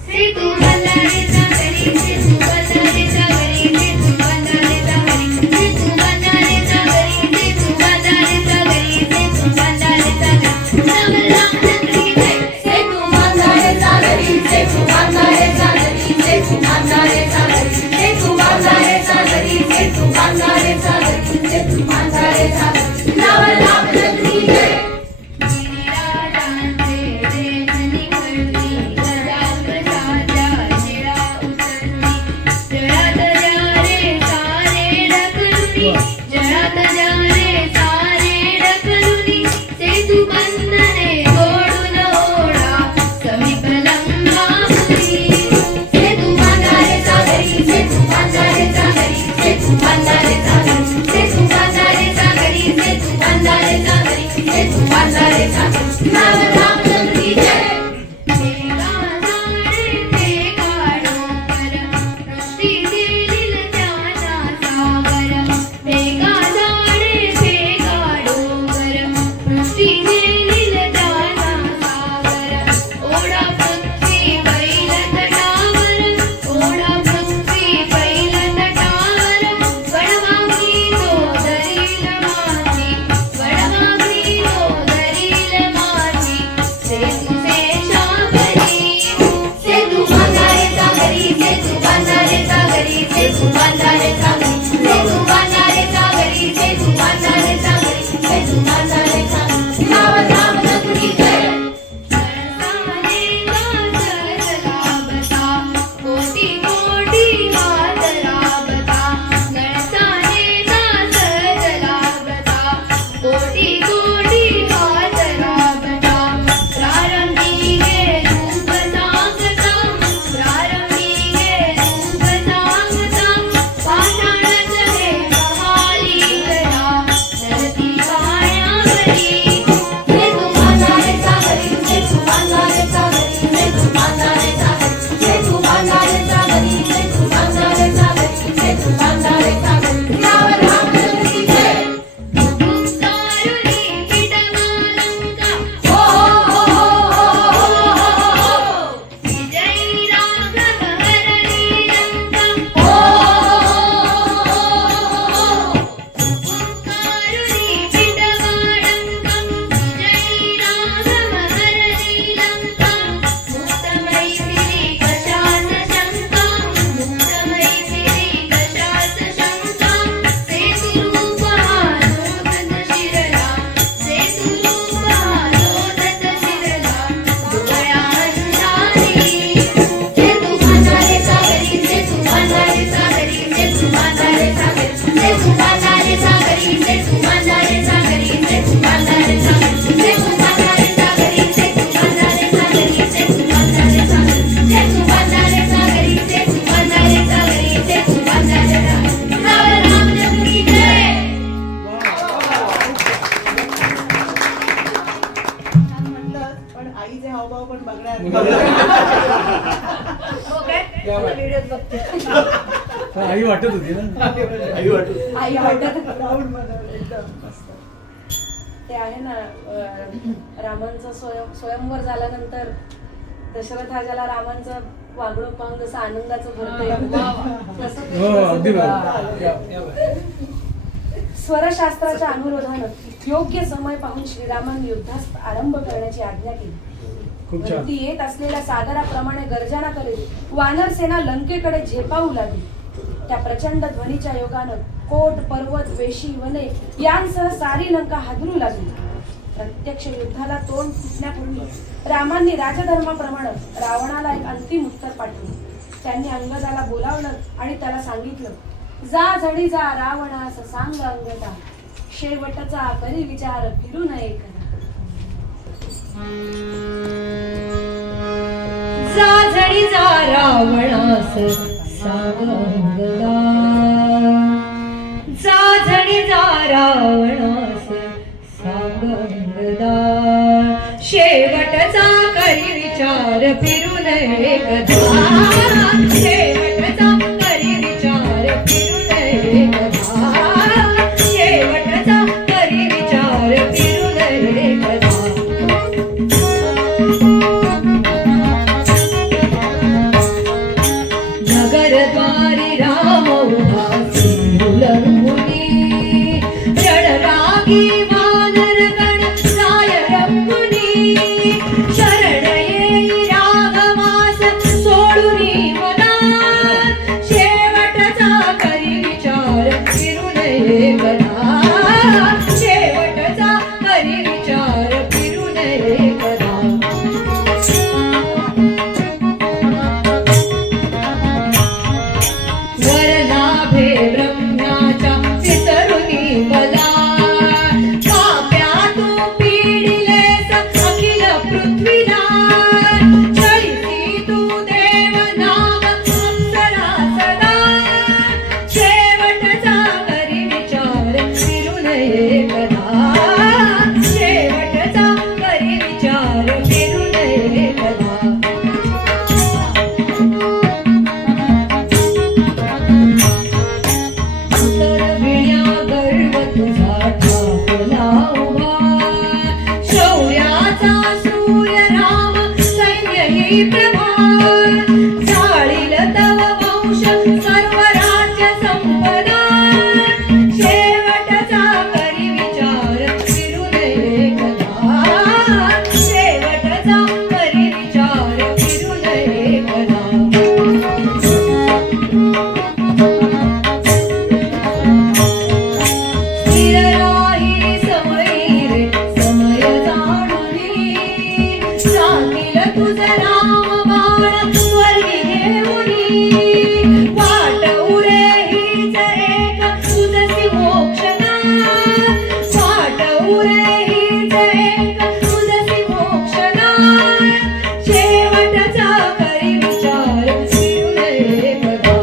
सेतू बांधारे सागरी, सेतू बांधारे सागरी, सेतू बांधारे सागरी, सेतू बांधारे सागरी, सेतू बांधारे सागरी, सेतू बांधारे सागरी. राम रामचंद्र की जय. सेतू बांधारे सागरी, सेतू बांधारे सागरी, सेतू बांधारे सागरी, सेतू बांधारे सागरी, सेतू बांधारे सागरी, सेतू बांधारे सागरी. राम रामचंद्र की जय. गिरिराजांचे देहनी वळली, गदा प्रसादा शिरा उचलली. जळात जा रे सारे ढकलुनी, जळात जा रे सारे ढकलुनी. सेतू बंधने जोडून ओढा समीप लंकापुरी. सेतू बांधारे सागरी, सेतू बांधारे सागरी, सेतू बांधारे सागरी, सेतू बांधारे सागरी, सेतू बांधारे सागरी, सेतू बांधारे सागरी. राम रामचंद्र की जय. भेगा झाडे भेगा डोंगर, वृष्टी देईल त्याचा सागर. भेगा झाडे भेगा डोंगर, वृष्टी देईल त्याचा सागर. ओढा पृथ्वी बैल तटावर, ओढा पृथ्वी बैल तटावर. वडवागी तो दरील माती, वडवागी तो दरील माती. सेतू शेषावरी, सेतू बांधारे सागरी, सेतू बांधारे सागरी, सेतू बांधारे सागरी, सेतू बांधारे सागरी, सेतू बांधारे सागरी, सेतू बांधारे सागरी. राम रामचंद्र की जय. नरसाने गाजर लाभता, कोटी कोटी हात लाभता. नरसाने गाजर लाभता, कोटी कोटी हात लाभता. प्रारंभी गे रूप सांगता, प्रारंभी गे रूप सांगता. पाषाणच हे बहाली करा, धरती पायावरी. सेतू बांधारे सागरी, सेतू बांधारे सागरी, सेतू बांधारे सागरी, सेतू बांधारे सागरी, सेतू बांधारे सागरी, सेतू बांधारे सागरी. राम रामचंद्र की जय. मुक्तारुणी पिटवालंका, हो हो हो हो हो. विजयी राघव हरणी लंका, हो हो हो हो हो. मुक्तारुणी पिटवालंका, आईचे हावभाव पण बघणार. हो काय क्या बात. व्हिडिओत बघते. तर आई वाटत होती ना. आई वाटत आई वाटत राऊंड बनवलं एकदम मस्त. ते आहे ना रामांचा स्वयंवर झाल्यानंतर दशरथ राजाला रामांचं वागणूक पाहून जसं आनंदाचं भरतं तसं ते हो अगदी प्रसन्न बरोबर. या बात. स्वरशास्त्राच्या अनुरोधानं योग्य समय पाहून श्रीरामांनी युद्धास आरंभ करण्याची आज्ञा केली. खूप छान. वरती येत असलेल्या सागराप्रमाणे गर्जना करीत वानर सेना लंकेकडे झेपावू लागली. त्या प्रचंड ध्वनीच्या योगानं कोट पर्वत वेशी वने यांसह सारी लंका हादरू लागली. प्रत्यक्ष युद्धाला तोंड फुटण्यापूर्वी रामांनी राजधर्माप्रमाणे रावणाला एक अंतिम उत्तर पाठवलं. त्यांनी अंगदाला बोलावलं आणि त्याला सांगितलं, जा झडी जा रावणास सांग अंगदा, शेवटचा करी विचार फिरू नये करा. जा झडी जा रावणास सांग अंगदा, जा झडी जा रावणास सांग अंगदा, शेवटचा करी विचार फिरू नये कदा, शेवटचा करी विचार फिरू नये कदा, शेवटचा करी विचार फिरू नये कदा. नगरद्वारी राम उभा उलंबुनी, रणरागी वानरगण जाय रंगुनी, शरण येई राघवास सोडुनी मला, शेवटचा करी विचार फिरू नये कदा, शेवटचा करी विचार फिरू नये कदा. वरलाभे ब्रह्माच्या विसरुनी मला, काप्यातू पीडिलेस अखिल पृथ्वीला, जळीसी तू देव नाम अप्सरा सदा, शेवटचा करी विचार फिरू नये कदा, शेवटचा करी विचार फिरू नये कदा. उतरविण्या गर्व तुझा ठाकला उभा, शौर्याचा सूर्य राम सैन्य ही प्रभा, जाळील तव वंश सर्व राज्य संपदा, शेवटचा करी विचार फिरू नये कदा, शेवटचा करी विचार फिरू नये कदा. स्थिर राही समयी रे समय जाणुनी, सांगील तुझ राम बाण स्वर्गी घेऊनी, वाट उरे हीच एक तुझसी मोक्षना, वाट उरे हीच एक तुझसी मोक्षना, शेवटचा करी विचार फिरू नये कदा,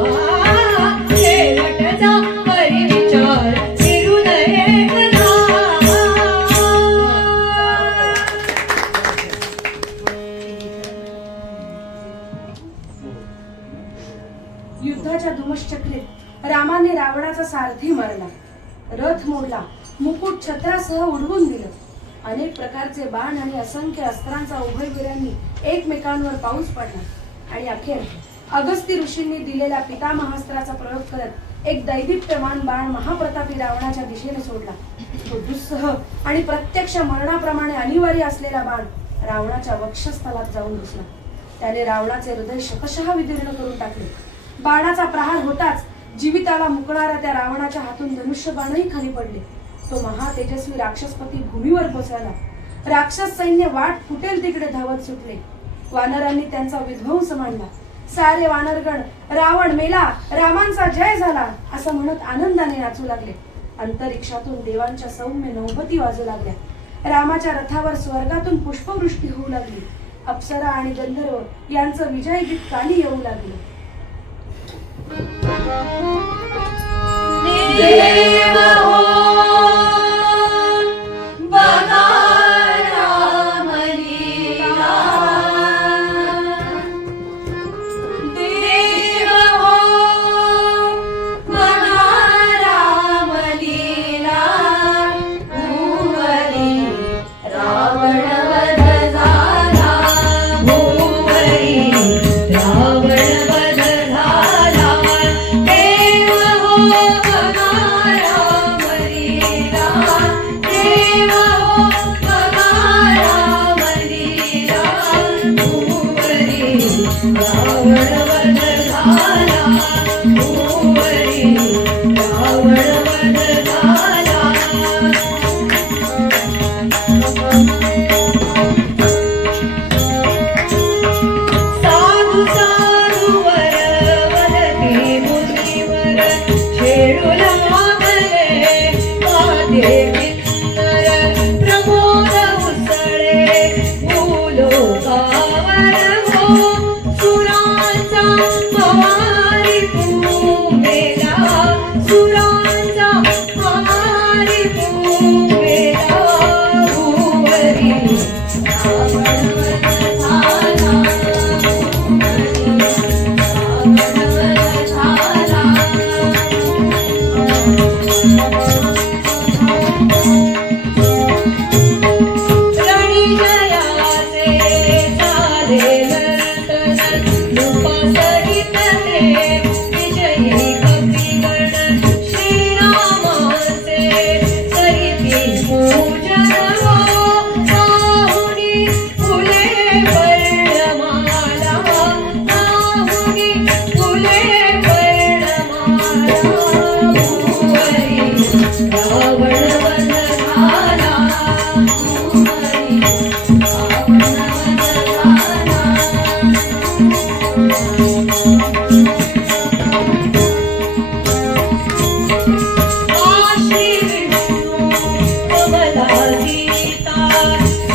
शेवटचा करी विचार फिरू नये कदा. युद्धाच्या धुमश्चक्रीत रामाने रावणाचा सारथी मारला, रथ मोडला, मुकुट छत्रासह उडवून दिलं. अनेक प्रकारचे बाण आणि असंख्य अस्त्रांचा उभयवीरांनी एकमेकांवर पाऊस पडला आणि अखेर अगस्ती ऋषींनी दिलेल्या पितामहास्त्राचा प्रयोग करत एक दैदिप्यमान बाण महाप्रतापी रावणाच्या दिशेने सोडला. तो दुस्सह आणि प्रत्यक्ष मरणाप्रमाणे अनिवार्य असलेला बाण रावणाच्या वक्षस्थलात जाऊन घुसला. त्याने रावणाचे हृदय शतशः विदीर्ण करून टाकले. बाणाचा प्रहार होताच जीविताला मुकणाऱ्या त्या रावणाच्या हातून धनुष्य बाणही खाली पडले. तो महातेजस्वी राक्षसपती भूमीवर कोसळला. राक्षस सैन्य वाट फुटेल तिकडे धावत सुटले. वानरांनी त्यांचा विध्वंस मांडला. सारे वानरगण रावण मेला, रामांचा जय झाला असं म्हणत आनंदाने नाचू लागले. अंतरिक्षातून देवांच्या सौम्य नौबती वाजू लागल्या. रामाच्या रथावर स्वर्गातून पुष्पवृष्टी होऊ लागली. अप्सरा आणि गंधर्व यांचं विजय गीत कानी येऊ लागले. देव हो बघा राम लीला,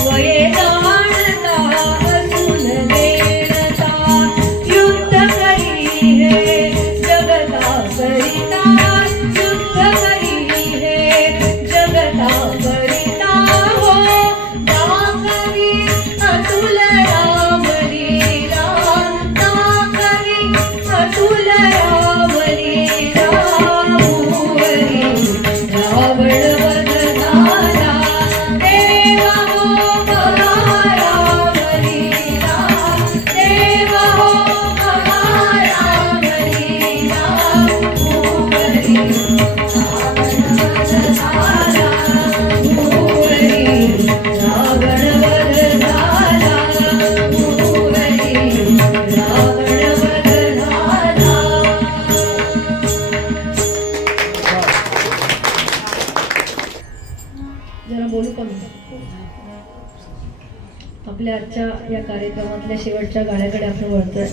वये जाणता असून देणता युद्ध करी हे जगता करिता युद्ध करी हे जगता करिता हो दाखवी अतुल राम लीला दाखवी अतुल राम लीला भुवरी रावण वध झाला देवा हो राम लीला देवा हो राम लीला भुवरी रावण वध झाला भुवरी रावण वध झाला भुवरी रावण वध झाला. जरा बोलू का मी? आपल्या आजच्या या कार्यक्रमातल्या शेवटच्या गाण्याकडे आपण वळतोय.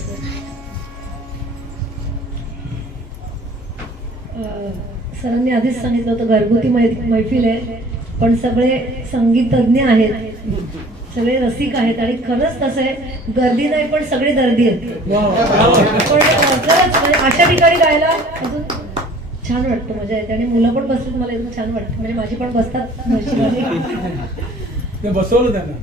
सरांनी आधीच सांगितलं होतं घरगुती मैफिल आहे, पण सगळे संगीत तज्ञ आहेत, सगळे रसिक आहेत आणि खरंच तसं आहे, गर्दी नाही पण सगळे दर्दी आहेत. पण खरंच म्हणजे अशा ठिकाणी गायला अजून छान वाटतं, मजा येते आणि मुलं पण बसतात, मला एकदम छान वाटतं, म्हणजे माझी पण बसतात नशिबाने. ते बसवलं त्यांना.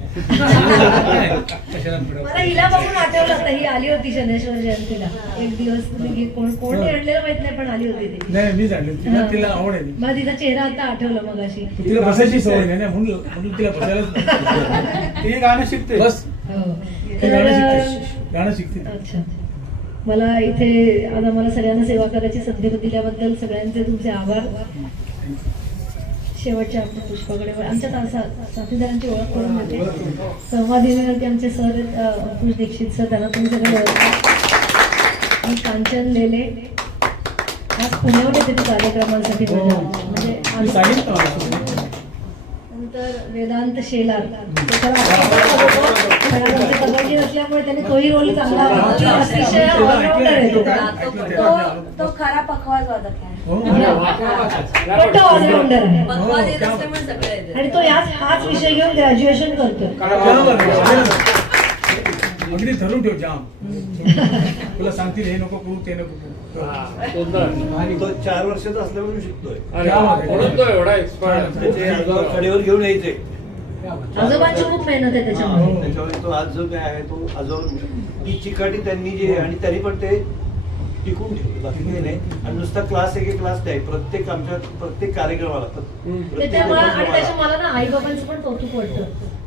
मला हिला बघून आठवलं आता, ही आली होती शनेश्वर जयंतीला एक दिवस. तुम्ही कोण आणलेलं माहित नाही पण आली होती ती. नाही मी जाणली तिला, तिला आवड आहे. मला तिचा चेहरा आता आठवला मग अशी. तिला बसायची सवय नाही ना, म्हणून तिला बसायलाच. ती गाणं शिकते बस. तर गाणं शिकते. अच्छा, मला इथे आज आम्हाला सगळ्यांना सेवा करायची संधी दिल्याबद्दल सगळ्यांचे तुमचे आभार. शेवटच्या आपल्या पुष्पाकडे आमच्या साथीदारांची ओळख करून देते. संवादिनीवरती आमचे सर अंकुश दीक्षित सर, त्यांना तुमच्याकडे ओळखतात. आणि कांचन लेले आज पुण्यावर येते कार्यक्रमांसाठी. म्हणजे नंतर वेदांत शेलार, कबड्डी असल्यामुळे त्यांनी तोही रोल चांगला अतिशय ऑलराऊंडर आहे. तो खरा पखवाज वादक आहे. पण तो ऑलराऊंडर आहे आणि तो हाच विषय घेऊन ग्रॅज्युएशन करतोय. अगदी ठरवून ठेव जाम. तुला सांगतील हे नको करू ते नको करू. तो 4 वर्षाचा असल्यापासून शिकतोय. कडेवर घेऊन यायचे. आजोबांची खूप मेहनत आहे त्याच्यामध्ये. त्याच्यामुळे तो आज जो काय आहे तो आजोबा ती चिकाटी त्यांनी जे आणि त्यांनी पण ते टिकून ठेवलं, बाकी काही नाही. आणि नुसता क्लास एक क्लास नाही, प्रत्येक आमच्या प्रत्येक कार्यक्रमाला त्याच्या मला ना आई बाबांचं पण कौतुक वाटतं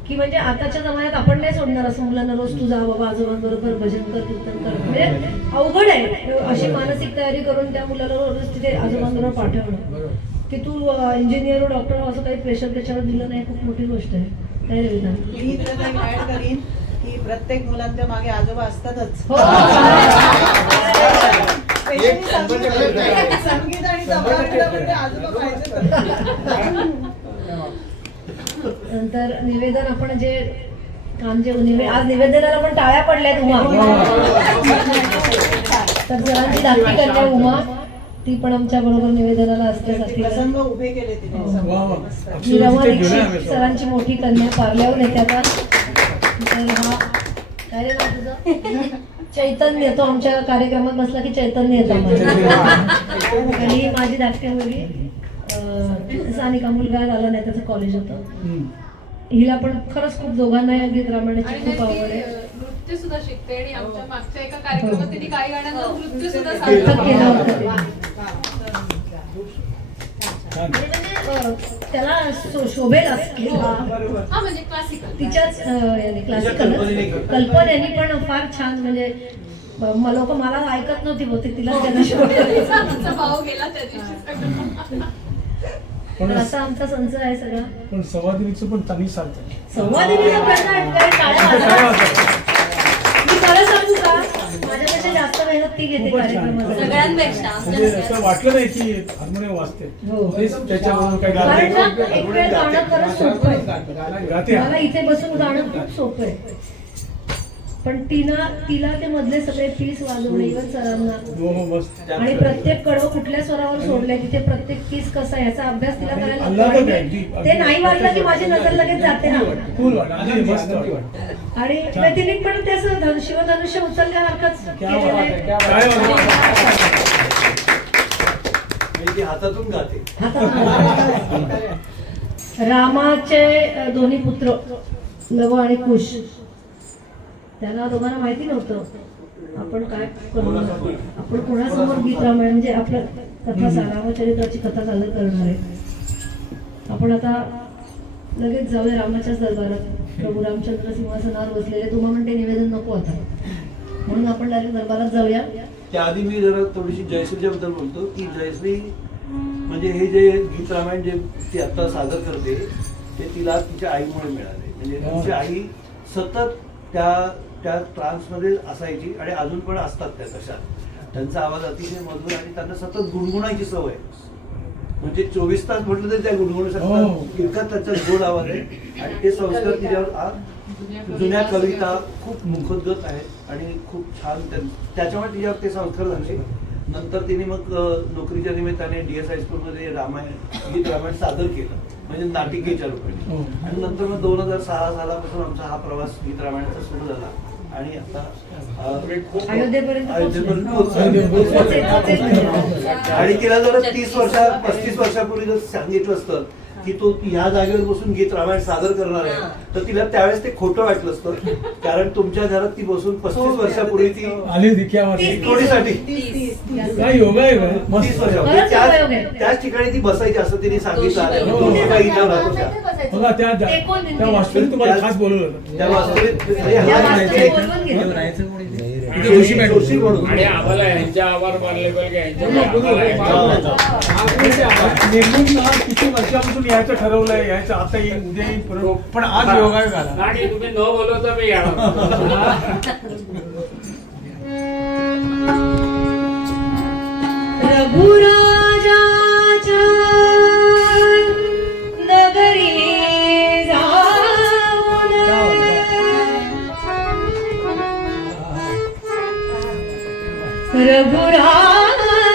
की म्हणजे आताच्या जमान्यात आपण नाही सोडणार असं मुलांना रोज तू जा बाबा आजोबांबरोबर भजन कर कीर्तन कर. म्हणजे अवघड आहे अशी मानसिक तयारी करून त्या मुलाला रोज तिथे आजोबांबरोबर पाठवणं. की तू इंजिनियर डॉक्टर असं काही प्रेशर त्याच्यावर दिलं नाही, खूप मोठी गोष्ट आहे. काय रे विधान? मी तर ऍड करीन की प्रत्येक मुलांच्या मागे आजोबा असतातच. संगीत आणि तबला आजोबा पाहिजे. नंतर निवेदन आपण जे काम जे आज निवेदनाला पण टाळ्या पडल्यात. उमा तर जरांची धाकटी कन्या उमा, ती पण आमच्या बरोबर निवेदनाला असते. प्रसंग उभे केले तिने. रमा दीक्षित सरांची मोठी कन्या पार्ल्याहून येते आता. तर हा काय रे नाव तुझं? चैतन्य. तो आमच्या कार्यक्रमात बसला की चैतन्य येतं. आणि माझी धाकटी मुलगी सानिका, मुलगा झाला नाही त्याचं कॉलेज होतं. हिला पण खरंच खूप दोघांना या गीत रामायणाची खूप आवड आहे. नृत्य सुद्धा शिकते आणि आमच्या मागच्या एका कार्यक्रमात तिने काही गाण्यांना नृत्य सुद्धा केलं होतं. त्याला शोभेल असं. हा म्हणजे क्लासिकल तिच्याच क्लासिकल कल्पनेनी पण फार छान. म्हणजे लोक मला ऐकत नव्हती बहुतेक तिला त्यांना शोभेल. भाव गेला त्या दिवशी. पण असा आमचा संच आहे सगळा. पण संवादिनीचं पण चांगली साथ आहे. संवादिनीचा प्रश्न आहे काय? मी खरं सांगू का, माझ्यापेक्षा जास्त मेहनत ती घेते कार्यक्रमात सगळ्यांपेक्षा. म्हणजे असं वाटलं नाही की हार्मोनियम वाजते. त्याच्यावरून काही एक वेळ गाणं खरंच सोपं आहे. मला इथे बसून गाणं खूप सोपं आहे. पण तिला ते मधले सगळे पीस वाजवणे इव्हन सरांना हो हो मस्त आणि प्रत्येक कडवं कुठल्या स्वरावर सोडलंय तिथे प्रत्येक पीस कसा आहे याचा अभ्यास तिला करायला अल्लाह लागतो. तो आणि काय, ते नाही वाटलं की माझी नजर लगेच जाते ना. कूल वाटलं अगदी मस्त वाटलं. आणि तिने पण ते असं शिवधनुष्य उचलल्यासारखंच क्या बात आहे, केलेलं क्या आहे. बात आहे. म्हणजे ती हातातून गाते. रामाचे दोन्ही पुत्र लव आणि कुश त्यांना दोघांना माहिती नव्हतं आपण काय करू, आपण कोणासमोर गीत रामायण म्हणजे आपलं कथा रामचरित्राची कथा सादर करणार आहे. आपण आता लगेच जाऊया रामाच्याच दरबारात. प्रभू रामचंद्र सिंहासनावर बसलेले. तुम्हा म्हणते निवेदन नको आता, म्हणून आपण डायरेक्ट दरबारात जाऊया. त्याआधी मी जरा थोडीशी जयश्रीच्या बद्दल बोलतो की जयश्री म्हणजे हे जे गीत रामायण जे ती आता सादर करते ते तिला तिच्या आईमुळे मिळाले. म्हणजे तिची आई सतत त्या ट्रान्समध्ये असायची आणि अजून पण असतात त्या तशा. त्यांचा आवाज अतिशय मधुर आणि त्यांना सतत गुणगुणायची सवय. म्हणजे 24 तास म्हटलं तरी त्या गुणगुणू शकतात. इतका त्याचा गोड आवाज आहे आणि ते संस्कार तिच्यावर आज जुन्या कविता खूप मुखोद्गत आहेत आणि खूप छान त्याच्यामुळे तिच्यावर ते संस्कार झाले. नंतर तिने मग नोकरीच्या निमित्ताने DS हायस्कूलमध्ये गीत रामायण सादर केलं म्हणजे नाटिकेच्या रूपाने. आणि नंतर मग 2006 सालापासून आमचा हा प्रवास गीत रामायणाचा सुरू झाला आणि आता अयोध्येपर्यंत आणि तिला जर 35 वर्षापूर्वी जर सांगितलं असतं की तो ह्या जागेवर बसून गीत रामायण सादर करणार आहे तर तिला त्यावेळेस ते खोटं वाटलं असतं. कारण तुमच्या घरात ती बसून 35 वर्षापूर्वी ती आली दिख्यावरती थोडीसाठी काय योगा आहे बरं. 30 मस्त वर्षापूर्वी त्याच ठिकाणी ती बसायची असं तिने सांगितलं आलं. हो. तुम्ही काही इथं राहत होत्या. बघा त्या वास्तविक तुम्हाला खास बोलवलं होतं. त्या वास्तविक बोलवून घेतलं. इथे जोशी म्हणून आणि आम्हाला यांच्या आभार मानले पाहिजे नेमून ना किती वर्षापासून यायचं ठरवलंय यायचं आता येईल उद्या येईल परत पण आज योगा झाला. आणि तुम्ही न बोलवता मी येणार. रघुराजाच्या नगरी जाऊन रघुराजाच्या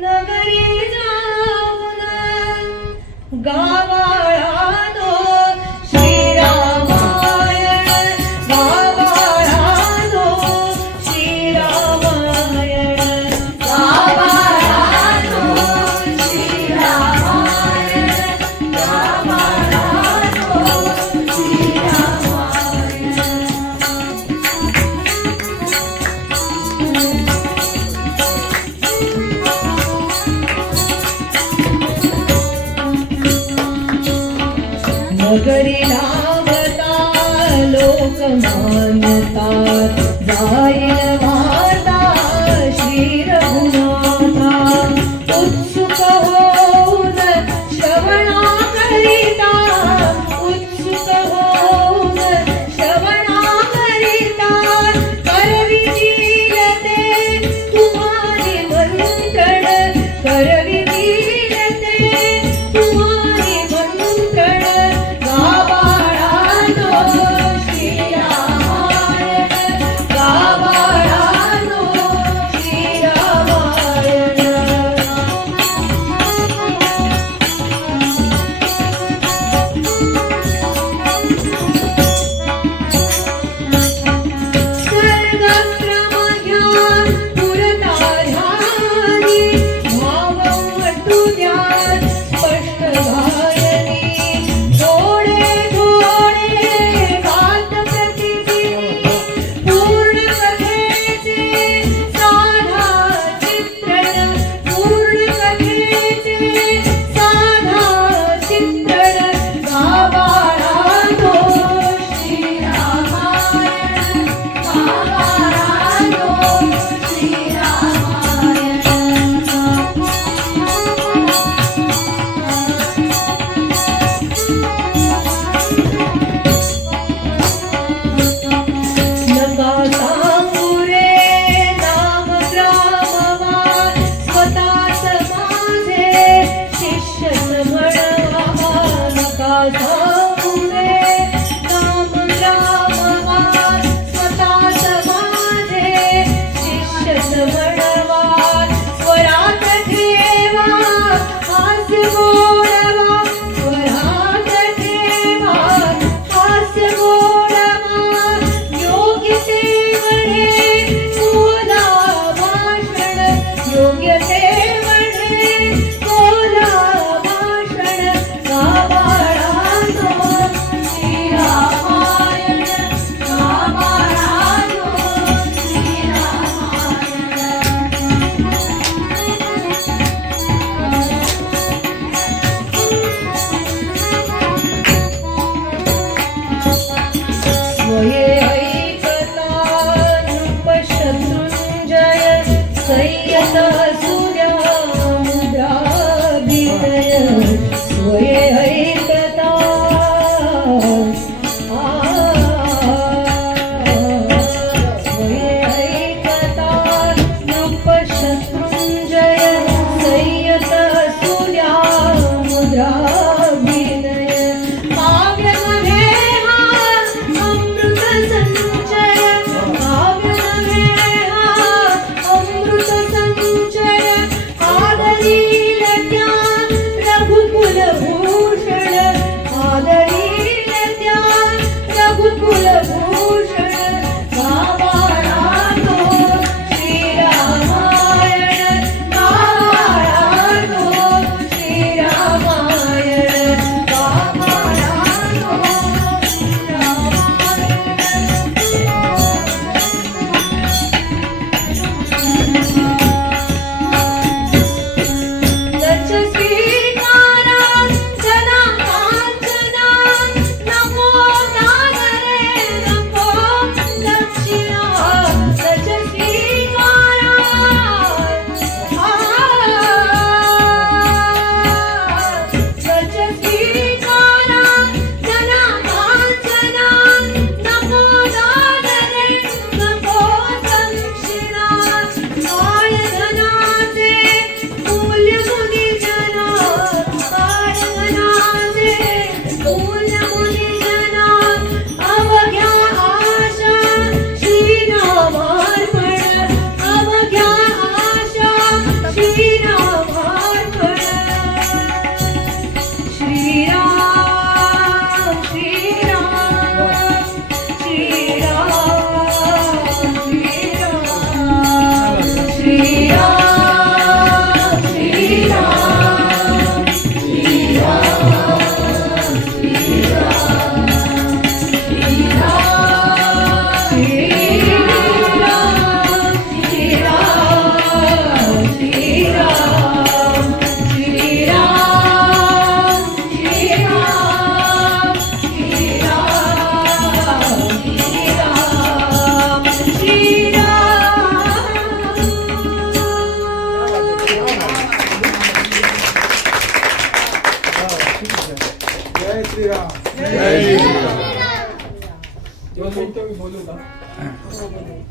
नगरी जाऊन गावाळा तो श्रीरामायण गावाळा तो श्रीरामायण गावाळा तो श्रीरामायण गावाळा तो श्रीरामायण. नगरी लाभता लोक मानता जाईल वार्ता श्री रघुनाथा. उत्सुक होऊन श्रवणा करिता उत्सुक होऊन श्रवणा करिता करवितील ते तुम्हारी मंत्रण करवितील ते तुम्हारी मंत्रण गावाळा तो श्रीरामायण गावाळा तो श्रीरामायण. सर्गक्रमज्ञान पुरताधारी भाववटु ध्यान स्पष्ट गायनी थोडे थोडे गात प्रतिती पूर्ण कथेचे साधा चित्रण पूर्ण कथेचे साधा चित्रण गावाळा तो श्रीरामायण गावाळा तो श्रीरामायण. नका सांगू रे नाम ग्रामवा स्वतःच माझे शिष्य समळवा. नका सांगू रे नाम ग्रामवा स्वये ऐकता नृपशत्रुंजय संयत सूर्या मुद्राभिनय स्वये ऐकता स्वये ऐकता नृपशत्रुंजय संयत सूर्या मुद्राभिनय काव्यमध्ये हा अमृत संचय काव्यमध्ये हा अमृत संचय आदरील त्या रघुकुल भूषण आदरील त्या रघुकुल भूषण गावाला तो श्रीरामायण गावाला तो श्रीरामायण गावाला तो लक्ष स्वीकारा जना कांचना नको दादरे नको दक्षिणा लक्ष स्वीकारा लक्ष स्वीकारा जना कांचना नको दादरे नको दक्षिणा काय धनाचे मूल्य मुनी जना काय धनाचे मूल्य मुनी जना अवघ्या आशा श्रीरामार्पण अवघ्या आशा श्रीरामार्पण श्रीराम श्रीराम श्रीराम श्रीराम श्रीराम श्रीराम जय श्रीराम. जय श्रीराम. दोन मिनिटं मी बोलू का?